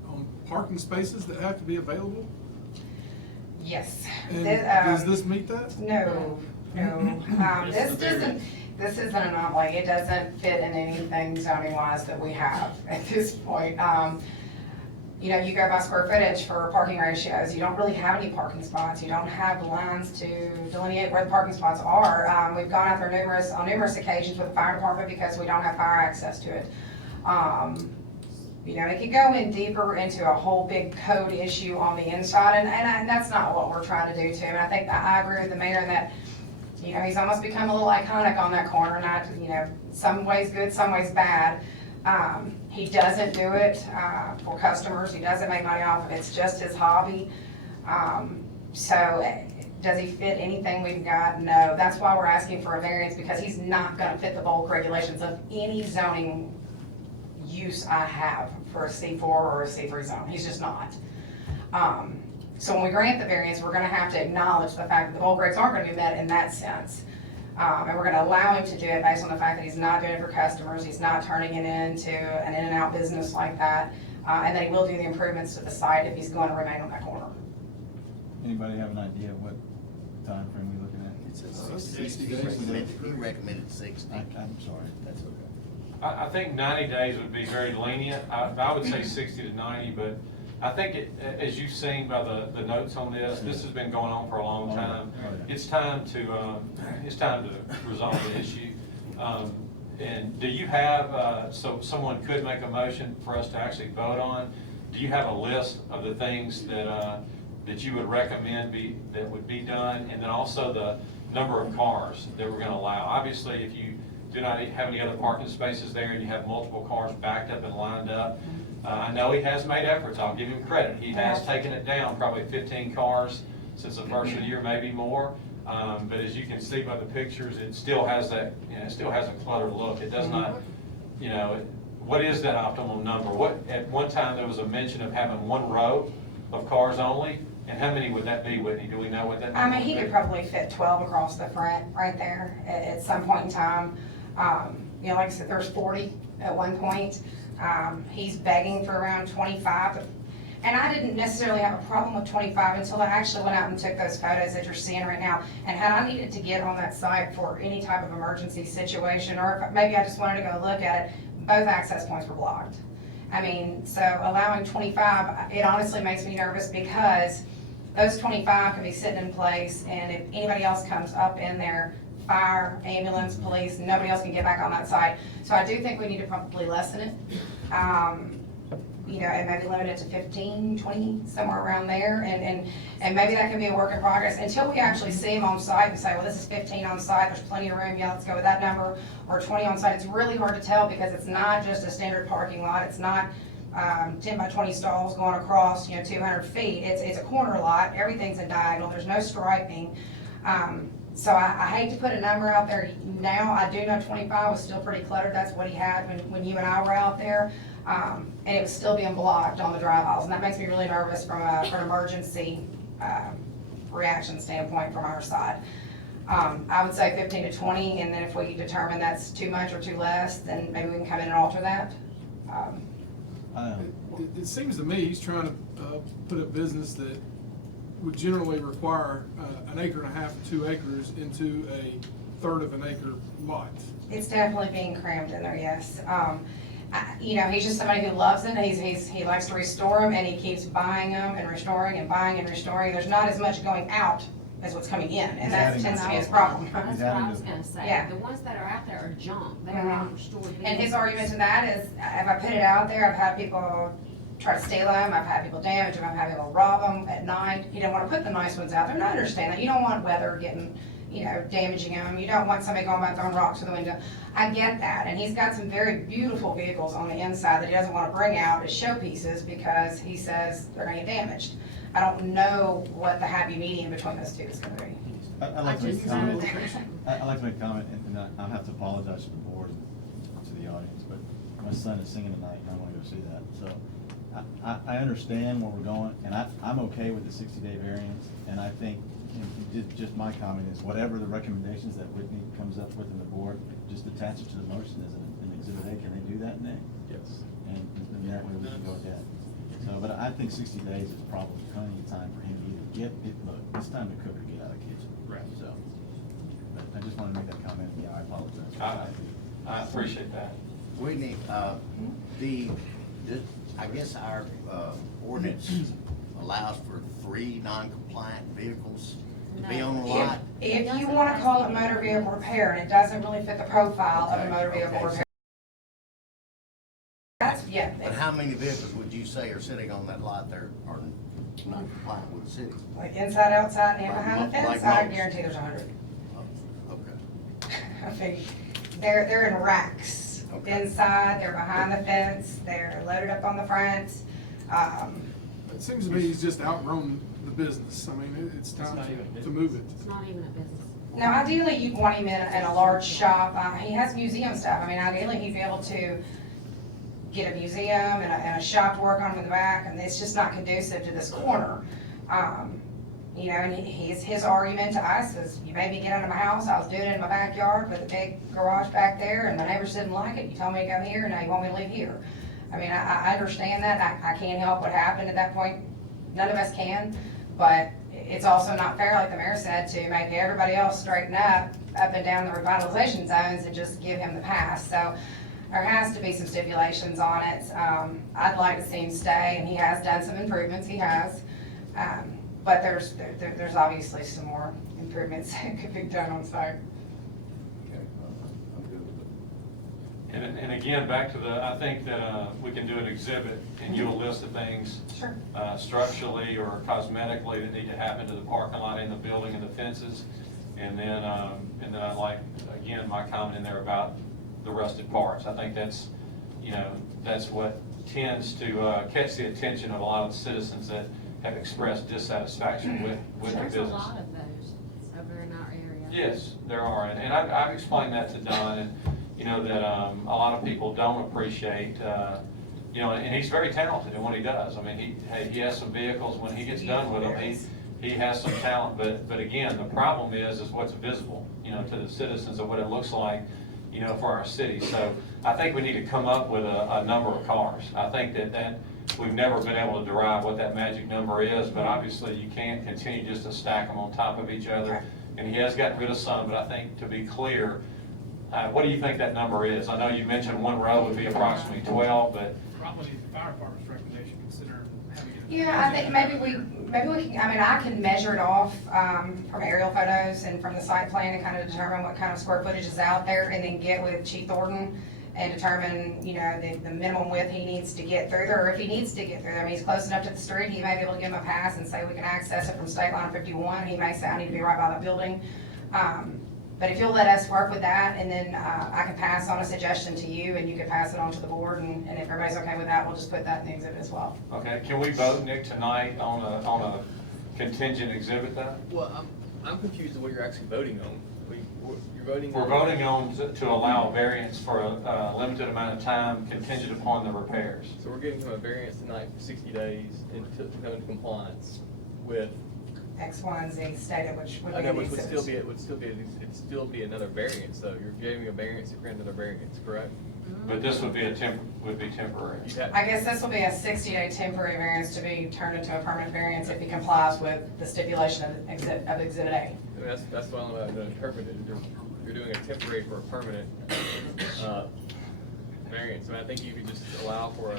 parking spaces that have to be available? Yes. And does this meet that? No. This is an anomaly. It doesn't fit in anything zoning wise that we have at this point. You know, you go by square footage for parking ratios. You don't really have any parking spots. You don't have lines to delineate where the parking spots are. We've gone out there on numerous occasions with the fire department because we don't have fire access to it. You know, it could go in deeper into a whole big code issue on the inside, and that's not what we're trying to do to him. And I think that I agree with the mayor in that, you know, he's almost become a little iconic on that corner, not, you know, some ways good, some ways bad. He doesn't do it for customers. He doesn't make money off of it. It's just his hobby. So does he fit anything we've got? No. That's why we're asking for a variance, because he's not going to fit the bulk regulations of any zoning use I have for a C4 or a C3 zone. He's just not. So when we grant the variance, we're going to have to acknowledge the fact that the bulk regs aren't going to be met in that sense. And we're gonna allow him to do it based on the fact that he's not doing it for customers, he's not turning it into an in and out business like that. And then he will do the improvements to the site if he's going to remain on that corner. Anybody have an idea of what time frame we're looking at? It says 60 days. He recommended 60. I'm sorry, that's okay. I think 90 days would be very lenient. I would say 60 to 90, but I think as you've seen by the notes on this has been going on for a long time. It's time to resolve the issue. And do you have, so someone could make a motion for us to actually vote on? Do you have a list of the things that you would recommend that would be done? And then also the number of cars that we're gonna allow. Obviously, if you do not have any other parking spaces there and you have multiple cars backed up and lined up, I know he has made efforts, I'll give him credit. He has taken it down, probably 15 cars since the first of the year, maybe more. But as you can see by the pictures, it still has that, it still has a cluttered look. It does not, what is that optimal number? At one time, there was a mention of having one row of cars only, and how many would that be, Whitney? Do we know what that number would be? He could probably fit 12 across the front right there at some point in time. Like I said, there's 40 at one point. He's begging for around 25. And I didn't necessarily have a problem with 25 until I actually went out and took those photos that you're seeing right now. And had I needed to get on that site for any type of emergency situation, or if maybe I just wanted to go look at it, both access points were blocked. I mean, so allowing 25, it honestly makes me nervous because those 25 can be sitting in place, and if anybody else comes up in there, fire, ambulance, police, nobody else can get back on that site. So I do think we need to probably lessen it. And maybe limit it to 15, 20, somewhere around there, and maybe that can be a work in progress until we actually see him on site and say, well, this is 15 on site, there's plenty of room, yeah, let's go with that number, or 20 on site. It's really hard to tell because it's not just a standard parking lot. It's not 10 by 20 stalls going across, 200 feet. It's a corner lot. Everything's a diagonal. There's no striping. So I hate to put a number out there now. I do know 25 was still pretty cluttered. That's what he had when you and I were out there. And it was still being blocked on the drive aisles. And that makes me really nervous from an emergency reaction standpoint from our side. I would say 15 to 20, and then if we determine that's too much or too less, then maybe we can come in and alter that. It seems to me he's trying to put a business that would generally require 1.5 acres, 2 acres into a third of an acre lot. It's definitely being crammed in there, yes. He's just somebody who loves it. He likes to restore them, and he keeps buying them and restoring and buying and restoring. There's not as much going out as what's coming in, and that tends to be his problem. That's what I was gonna say. Yeah. The ones that are out there are junk. They are not restored. And his argument to that is, if I put it out there, I've had people try to steal them, I've had people damage them, I've had people rob them at night. You don't want to put the nice ones out there, and I understand that. You don't want weather getting, damaging them. You don't want somebody going by throwing rocks through the window. I get that, and he's got some very beautiful vehicles on the inside that he doesn't want to bring out as showpieces because he says they're going to get damaged. I don't know what the happy medium between those two is going to be. I'd like to make a comment. I'd like to make a comment, and I'll have to apologize to the board and to the audience, but my son is singing tonight, and I want to go see that. So I understand where we're going, and I'm okay with the 60-day variance, and I think, just my comment is, whatever the recommendations that Whitney comes up with in the board, just attach it to the motion as an exhibit A. Can they do that, Nick? Yes. And that way we can go with that. So, but I think 60 days is probably plenty of time for him to either get it, look, it's time to cook or get out of the kitchen. Right. So, but I just want to make that comment. Yeah, I apologize. I appreciate that. Whitney, I guess our ordinance allows for 3 non-compliant vehicles to be on the lot. If you want to call it motor vehicle repair, and it doesn't really fit the profile of a motor vehicle repair. But how many vehicles would you say are sitting on that lot that are not compliant with the city? Like inside, outside, and behind the fence, Like I most. guarantee there's 100. Okay. I think they're in racks. Okay. Inside, they're behind the fence, they're loaded up on the front. It seems to me he's just outgrown the business. I mean, it's time to move it. It's not even a business. Now, ideally, you'd want him in a large shop. He has museum stuff. I mean, ideally, he'd be able to get a museum and a shop to work on in the back, and it's just not conducive to this corner. You know, and his argument to us is, you made me get out of my house, I was doing it in my backyard with a big garage back there, and the neighbors didn't like it, you told me to go here, and now you want me to live here. I mean, I understand that, I can't help what happened at that point, none of us can, but it's also not fair, like the mayor said, to make everybody else straighten up and down the revitalization zones and just give him the pass, so there has to be some stipulations on it. I'd like to see him stay, and he has done some improvements, he has. But there's obviously some more improvements that could be done on site. Okay, I'm good with it. And again, back to I think that we can do an exhibit and you a list of things Sure. Structurally or cosmetically that need to happen to the parking lot and the building and the fences. And then I'd like, again, my comment in there about the rusted parts. I think that's, that's what tends to catch the attention of a lot of the citizens that have expressed dissatisfaction with the business. There's a lot of those over in our area. Yes, there are, and I've explained that to Don, and, that a lot of people don't appreciate, and he's very talented in what he does. I mean, he has some vehicles, when he gets done with them, he has some talent, but again, the problem is what's visible, to the citizens of what it looks like, for our city. So I think we need to come up with a number of cars. I think that we've never been able to derive what that magic number is, but obviously you can't continue just to stack them on top of each other. And he has gotten rid of some, but I think, to be clear, what do you think that number is? I know you mentioned one row would be approximately 12, but. Probably the fire department's recommendation, consider having it. Yeah, I think maybe we can, I mean, I can measure it off from aerial photos and from the site plan and kind of determine what kind of square footage is out there, and then get with Chief Thornton and determine, the minimum width he needs to get through there, or if he needs to get through there. I mean, he's close enough to the street, he may be able to give him a pass and say we can access it from State Line 51. He may say, I need to be right by that building. But if you'll let us work with that, and then I can pass on a suggestion to you, and you can pass it on to the board, and if everybody's okay with that, we'll just put that in the exhibit as well. Okay, can we vote, Nick, tonight on a contingent exhibit then? Well, I'm confused on what you're actually voting on. You're voting. We're voting on to allow variance for a limited amount of time contingent upon the repairs. So we're giving him a variance tonight for 60 days to come into compliance with. X, Y, and Z stated, which would be I know, the which exhibits. it'd still be another variance though. You're giving a variance to grant another variance, correct? But this would be temporary. I guess this will be a 60-day temporary variance to be turned into a permanent variance if he complies with the stipulation of Exhibit A. I mean, that's the only way I've interpreted it. You're doing a temporary for a permanent variance. I mean, I think you could just allow for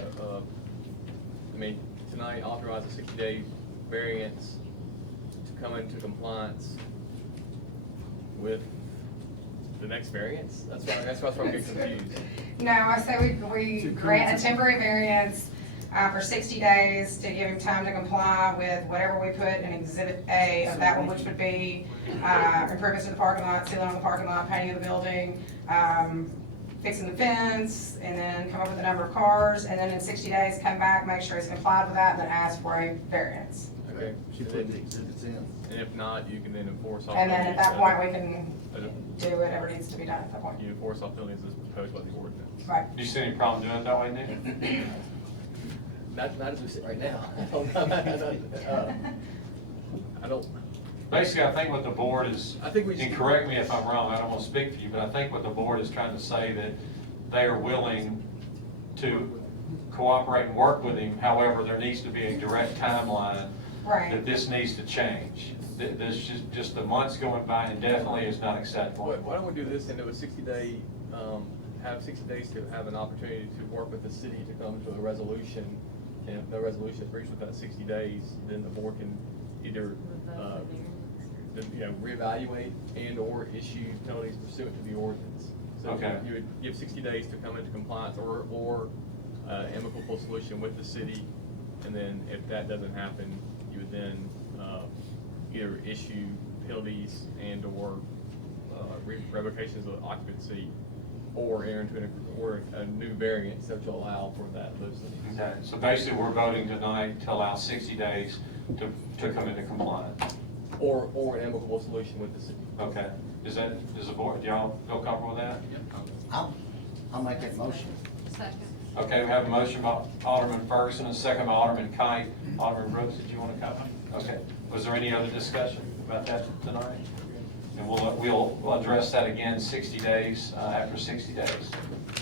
tonight authorize a 60-day variance to come into compliance with the next variance. That's why I'm getting confused. No, I say we grant a temporary variance for 60 days to give him time to comply with whatever we put in Exhibit A of that one, which would be improvements to the parking lot, sealing on the parking lot, painting of the building, fixing the fence, and then come up with a number of cars, and then in 60 days, come back, make sure he's complied with that, and then ask for a variance. Okay. She put the exhibits in. And if not, you can then enforce all. And then at that point, we can do whatever needs to be done at that point. You enforce all penalties as proposed by the ordinance. Right. Do you see any problem doing it that way, Nick? Not as we sit right now. I don't. Basically, I think what the board is, I think we and correct me if I'm wrong, I don't want to speak for you, but I think what the board is trying to say that they are willing to cooperate and work with him. However, there needs to be a direct timeline that this needs to change. This just the months going by indefinitely is not acceptable. Why don't we do this and do a 60-day, have 60 days to have an opportunity to work with the city to come to a resolution. And if no resolution is reached within 60 days, then the board can either, reevaluate and or issue penalties pursuant to the ordinance. So Okay. you would give 60 days to come into compliance or amicable solution with the city. And then if that doesn't happen, you would then either issue penalties and or revocations of occupancy, or enter into a new variance that will allow for those things. Okay, so basically, we're voting tonight to allow 60 days to come into compliance. Or an amicable solution with the city. Okay, does the board, do y'all feel comfortable with that? I'll make that motion. Second. Okay, we have a motion by Alderman Ferguson, and a second by Alderman Kite. Alderman Brooks, did you want to comment? Okay, was there any other discussion about that tonight? And we'll address that again 60 days, after 60 days.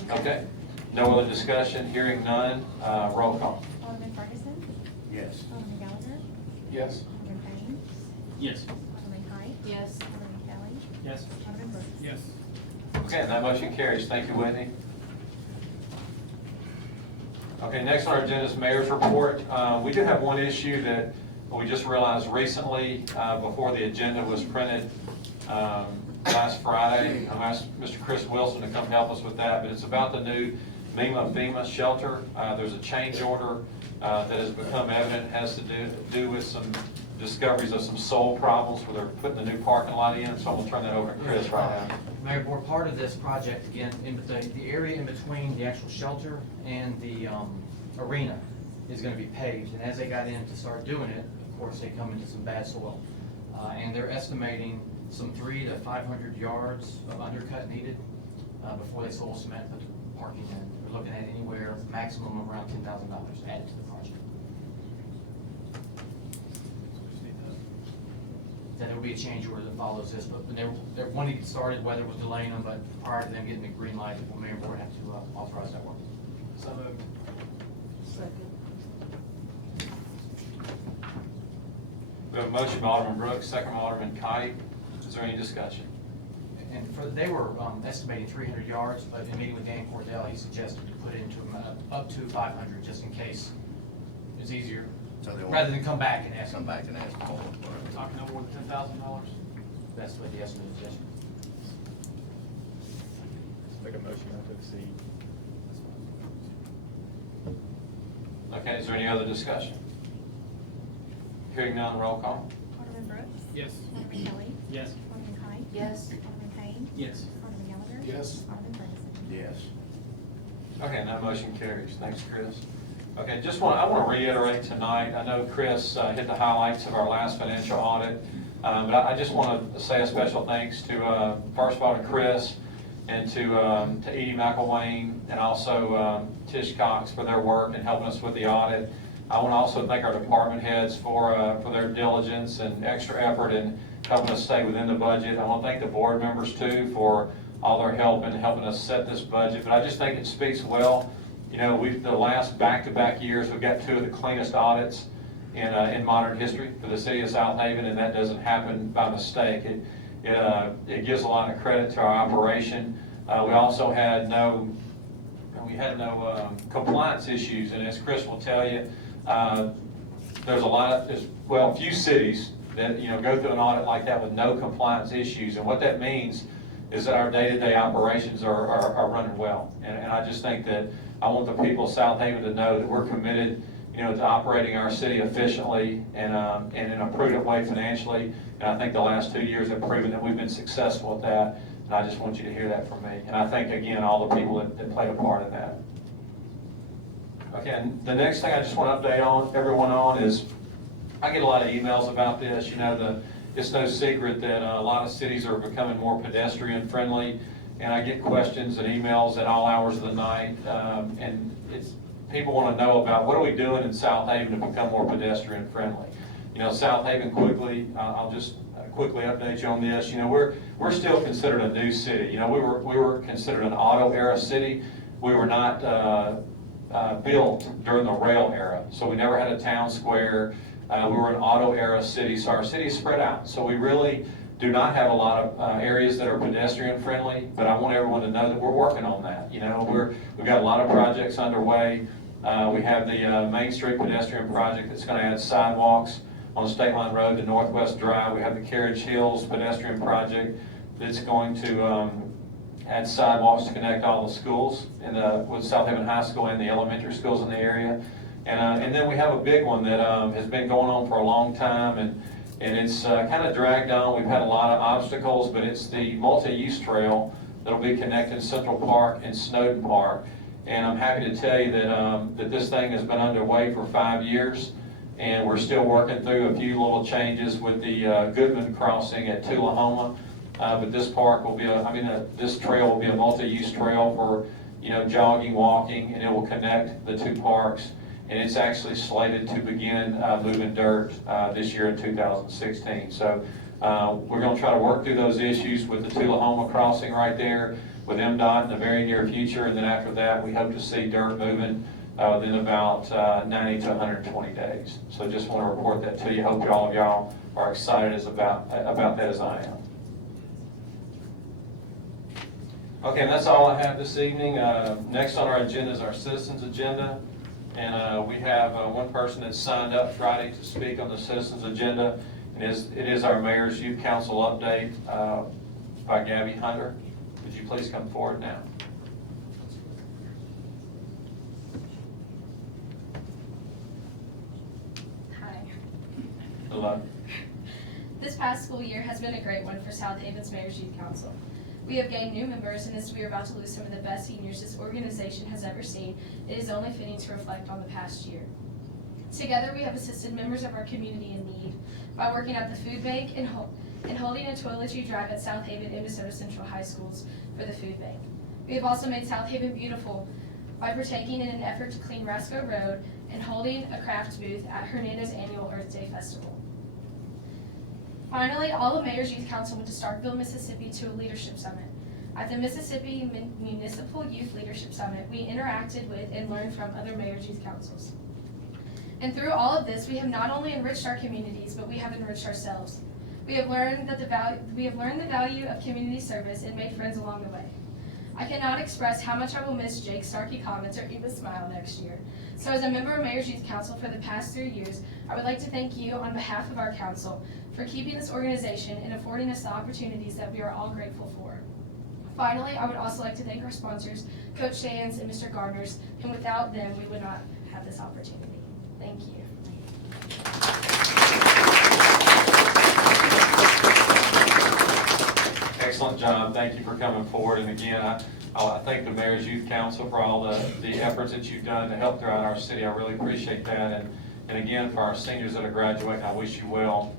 Okay, no other discussion, hearing none, roll call. Alderman Ferguson. Yes. Alderman Gallagher. Yes. Alderman Payne. Yes. Alderman Height. Yes. Alderman Kelly. Yes. Alderman Brooks. Yes. Okay, and that motion carries. Thank you, Whitney. Okay, next on our agenda is mayor's report. We do have one issue that we just realized recently, before the agenda was printed last Friday. I'm asked Mr. Chris Wilson to come help us with that, but it's about the new FEMA shelter. There's a change order that has become evident, has to do with some discoveries of some soil problems where they're putting the new parking lot in, so I'm gonna turn that over to Chris right now. Mayor Board, part of this project, again, in the area in between the actual shelter and the arena is gonna be paved, and as they got in to start doing it, of course, they come into some bad soil. And they're estimating some 300 to 500 yards of undercut needed before they soil cement put the parking in. We're looking at anywhere maximum of around $10,000 added to the project. Then there will be a change order that follows this, but they're wanting to get started, weather was delaying them, but prior to them getting the green light, the mayor board have to authorize that work. So moved. Second. We have a motion by Alderman Brooks, second by Alderman Kite. Is there any discussion? And they were estimating 300 yards, but in meeting with Dan Cordell, he suggested to put into up to 500, just in case it's easier, So they want- rather than come back and ask. Come back and ask for it. We're talking no more than $10,000. That's what the estimate is, yes. Let's make a motion not to exceed. Okay, is there any other discussion? Hearing none, roll call. Alderman Brooks. Yes. Alderman Kelly. Yes. Alderman Height. Yes. Alderman Payne. Yes. Alderman Gallagher. Yes. Alderman Ferguson. Yes. Okay, and that motion carries. Thanks, Chris. Okay, I want to reiterate tonight, I know Chris hit the highlights of our last financial audit, but I just want to say a special thanks to, first of all, to Chris and to Edie McElwain and also Tish Cox for their work and helping us with the audit. I want to also thank our department heads for their diligence and extra effort in helping us stay within the budget. I want to thank the board members too for all their help in helping us set this budget. But I just think it speaks well. You know, the last back-to-back years, we've got two of the cleanest audits in modern history for the city of Southaven, and that doesn't happen by mistake. It gives a lot of credit to our operation. We also had no compliance issues, and as Chris will tell you, there's few cities that go through an audit like that with no compliance issues, and what that means is that our day-to-day operations are running well. And I just think that I want the people of Southaven to know that we're committed, to operating our city efficiently and in a prudent way financially. And I think the last 2 years have proven that we've been successful at that. And I just want you to hear that from me. And I thank again all the people that played a part in that. Okay, and the next thing I just want to update everyone on is I get a lot of emails about this. It's no secret that a lot of cities are becoming more pedestrian friendly, and I get questions and emails at all hours of the night, and people want to know about what are we doing in Southaven to become more pedestrian friendly. Southaven I'll just quickly update you on this. We're still considered a new city. We were considered an auto era city. We were not built during the rail era, so we never had a town square. We were an auto era city, so our city is spread out. So we really do not have a lot of areas that are pedestrian friendly, but I want everyone to know that we're working on that. We've got a lot of projects underway. We have the Main Street pedestrian project that's going to add sidewalks on State Line Road to Northwest Drive. We have the Carriage Hills pedestrian project that's going to add sidewalks to connect all the schools with Southaven High School and the elementary schools in the area. And then we have a big one that has been going on for a long time, and it's kind of dragged on. We've had a lot of obstacles, but it's the multi-use trail that'll be connecting Central Park and Snowden Park. And I'm happy to tell you that this thing has been underway for 5 years, and we're still working through a few little changes with the Goodman crossing at Tullahoma. But this this trail will be a multi-use trail for jogging, walking, and it will connect the two parks. and it's actually slated to begin moving dirt this year in 2016. So we're going to try to work through those issues with the Tullahoma crossing right there with MDOT in the very near future, and then after that, we hope to see dirt moving within about 90 to 120 days. So just want to report that to you. Hope all of y'all are excited about that as I am. Okay, and that's all I have this evening. Next on our agenda is our citizens agenda. And we have one person that signed up Friday to speak on the citizens agenda. And it is our Mayor's Youth Council update by Gabby Hunter. Would you please come forward now? Hi. Hello. This past school year has been a great one for Southaven's Mayor's Youth Council. We have gained new members, and as we are about to lose some of the best seniors this organization has ever seen, it is only fitting to reflect on the past year. Together, we have assisted members of our community in need by working at the food bank and holding a toiletry drive at Southaven and Minnesota Central High Schools for the food bank. We have also made Southaven beautiful by partaking in an effort to clean Rasco Road and holding a craft booth at Hernandez Annual Earth Day Festival. Finally, all of Mayor's Youth Council went to Starkville, Mississippi to a leadership summit. At the Mississippi Municipal Youth Leadership Summit, we interacted with and learned from other Mayor's Youth Councils. And through all of this, we have not only enriched our communities, but we have enriched ourselves. We have learned the value of community service and made friends along the way. I cannot express how much I will miss Jake's snarky comments or Eva's smile next year. So as a member of Mayor's Youth Council for the past 3 years, I would like to thank you on behalf of our council for keeping this organization and affording us the opportunities that we are all grateful for. Finally, I would also like to thank our sponsors, Coach Shands and Mr. Gardner's, and without them, we would not have this opportunity. Thank you. Excellent job. Thank you for coming forward. And again, I thank the Mayor's Youth Council for all the efforts that you've done to help throughout our city. I really appreciate that. And again, for our seniors that are graduating, I wish you well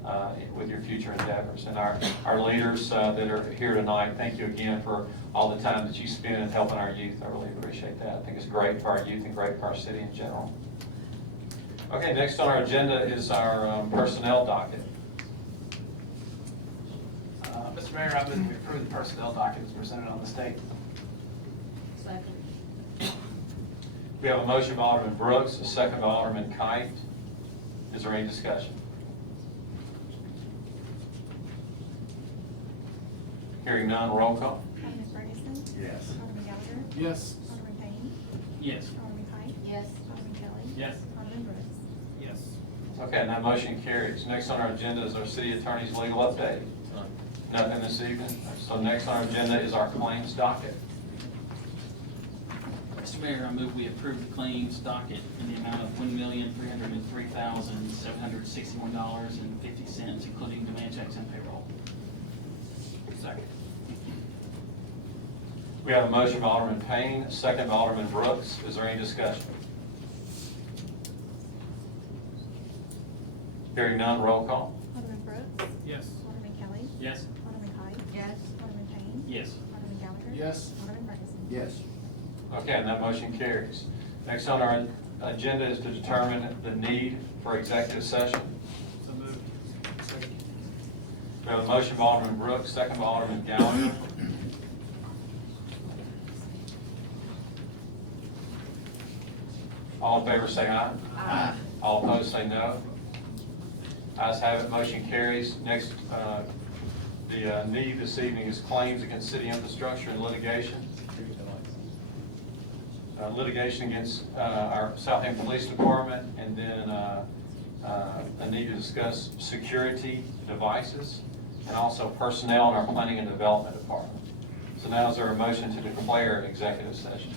with your future endeavors. And our leaders that are here tonight, thank you again for all the time that you spend in helping our youth. I really appreciate that. I think it's great for our youth and great for our city in general. Okay, next on our agenda is our personnel docket. Mr. Mayor, I move we approve the personnel docket as presented on the state. Second. We have a motion by Alderman Brooks, a second by Alderman Kite. Is there any discussion? Hearing none, roll call. Alderman Ferguson. Yes. Alderman Gallagher. Yes. Alderman Payne. Yes. Alderman Height. Yes. Alderman Kelly. Yes. Alderman Brooks. Yes. Okay, and that motion carries. Next on our agenda is our city attorney's legal update. Nothing this evening. So next on our agenda is our claims docket. Mr. Mayor, I move we approve the claims docket in the amount of $1,303,761.50, including demand checks and payroll. Second. We have a motion by Alderman Payne, a second by Alderman Brooks. Is there any discussion? Hearing none, roll call. Alderman Brooks. Yes. Alderman Kelly. Yes. Alderman Height. Yes. Alderman Payne. Yes. Alderman Gallagher. Yes. Alderman Ferguson. Yes. Okay, and that motion carries. Next on our agenda is to determine the need for executive session. So moved. Second. We have a motion by Alderman Brooks, second by Alderman Gallagher. All in favor say aye. Aye. All opposed say no. Ayes have it, motion carries. Next, the need this evening is claims against city infrastructure and litigation. Litigation against our Southaven Police Department, and then a need to discuss security devices and also personnel in our Planning and Development Department. So now is there a motion to declare executive session?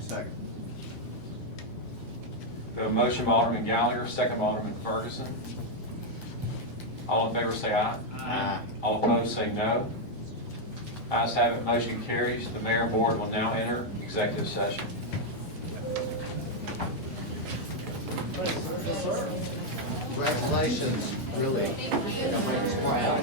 Second. We have a motion by Alderman Gallagher, second by Alderman Ferguson. All in favor say aye. Aye. All opposed say no. Ayes have it, motion carries. The mayor and board will now enter executive session. Congratulations, really. That makes us proud.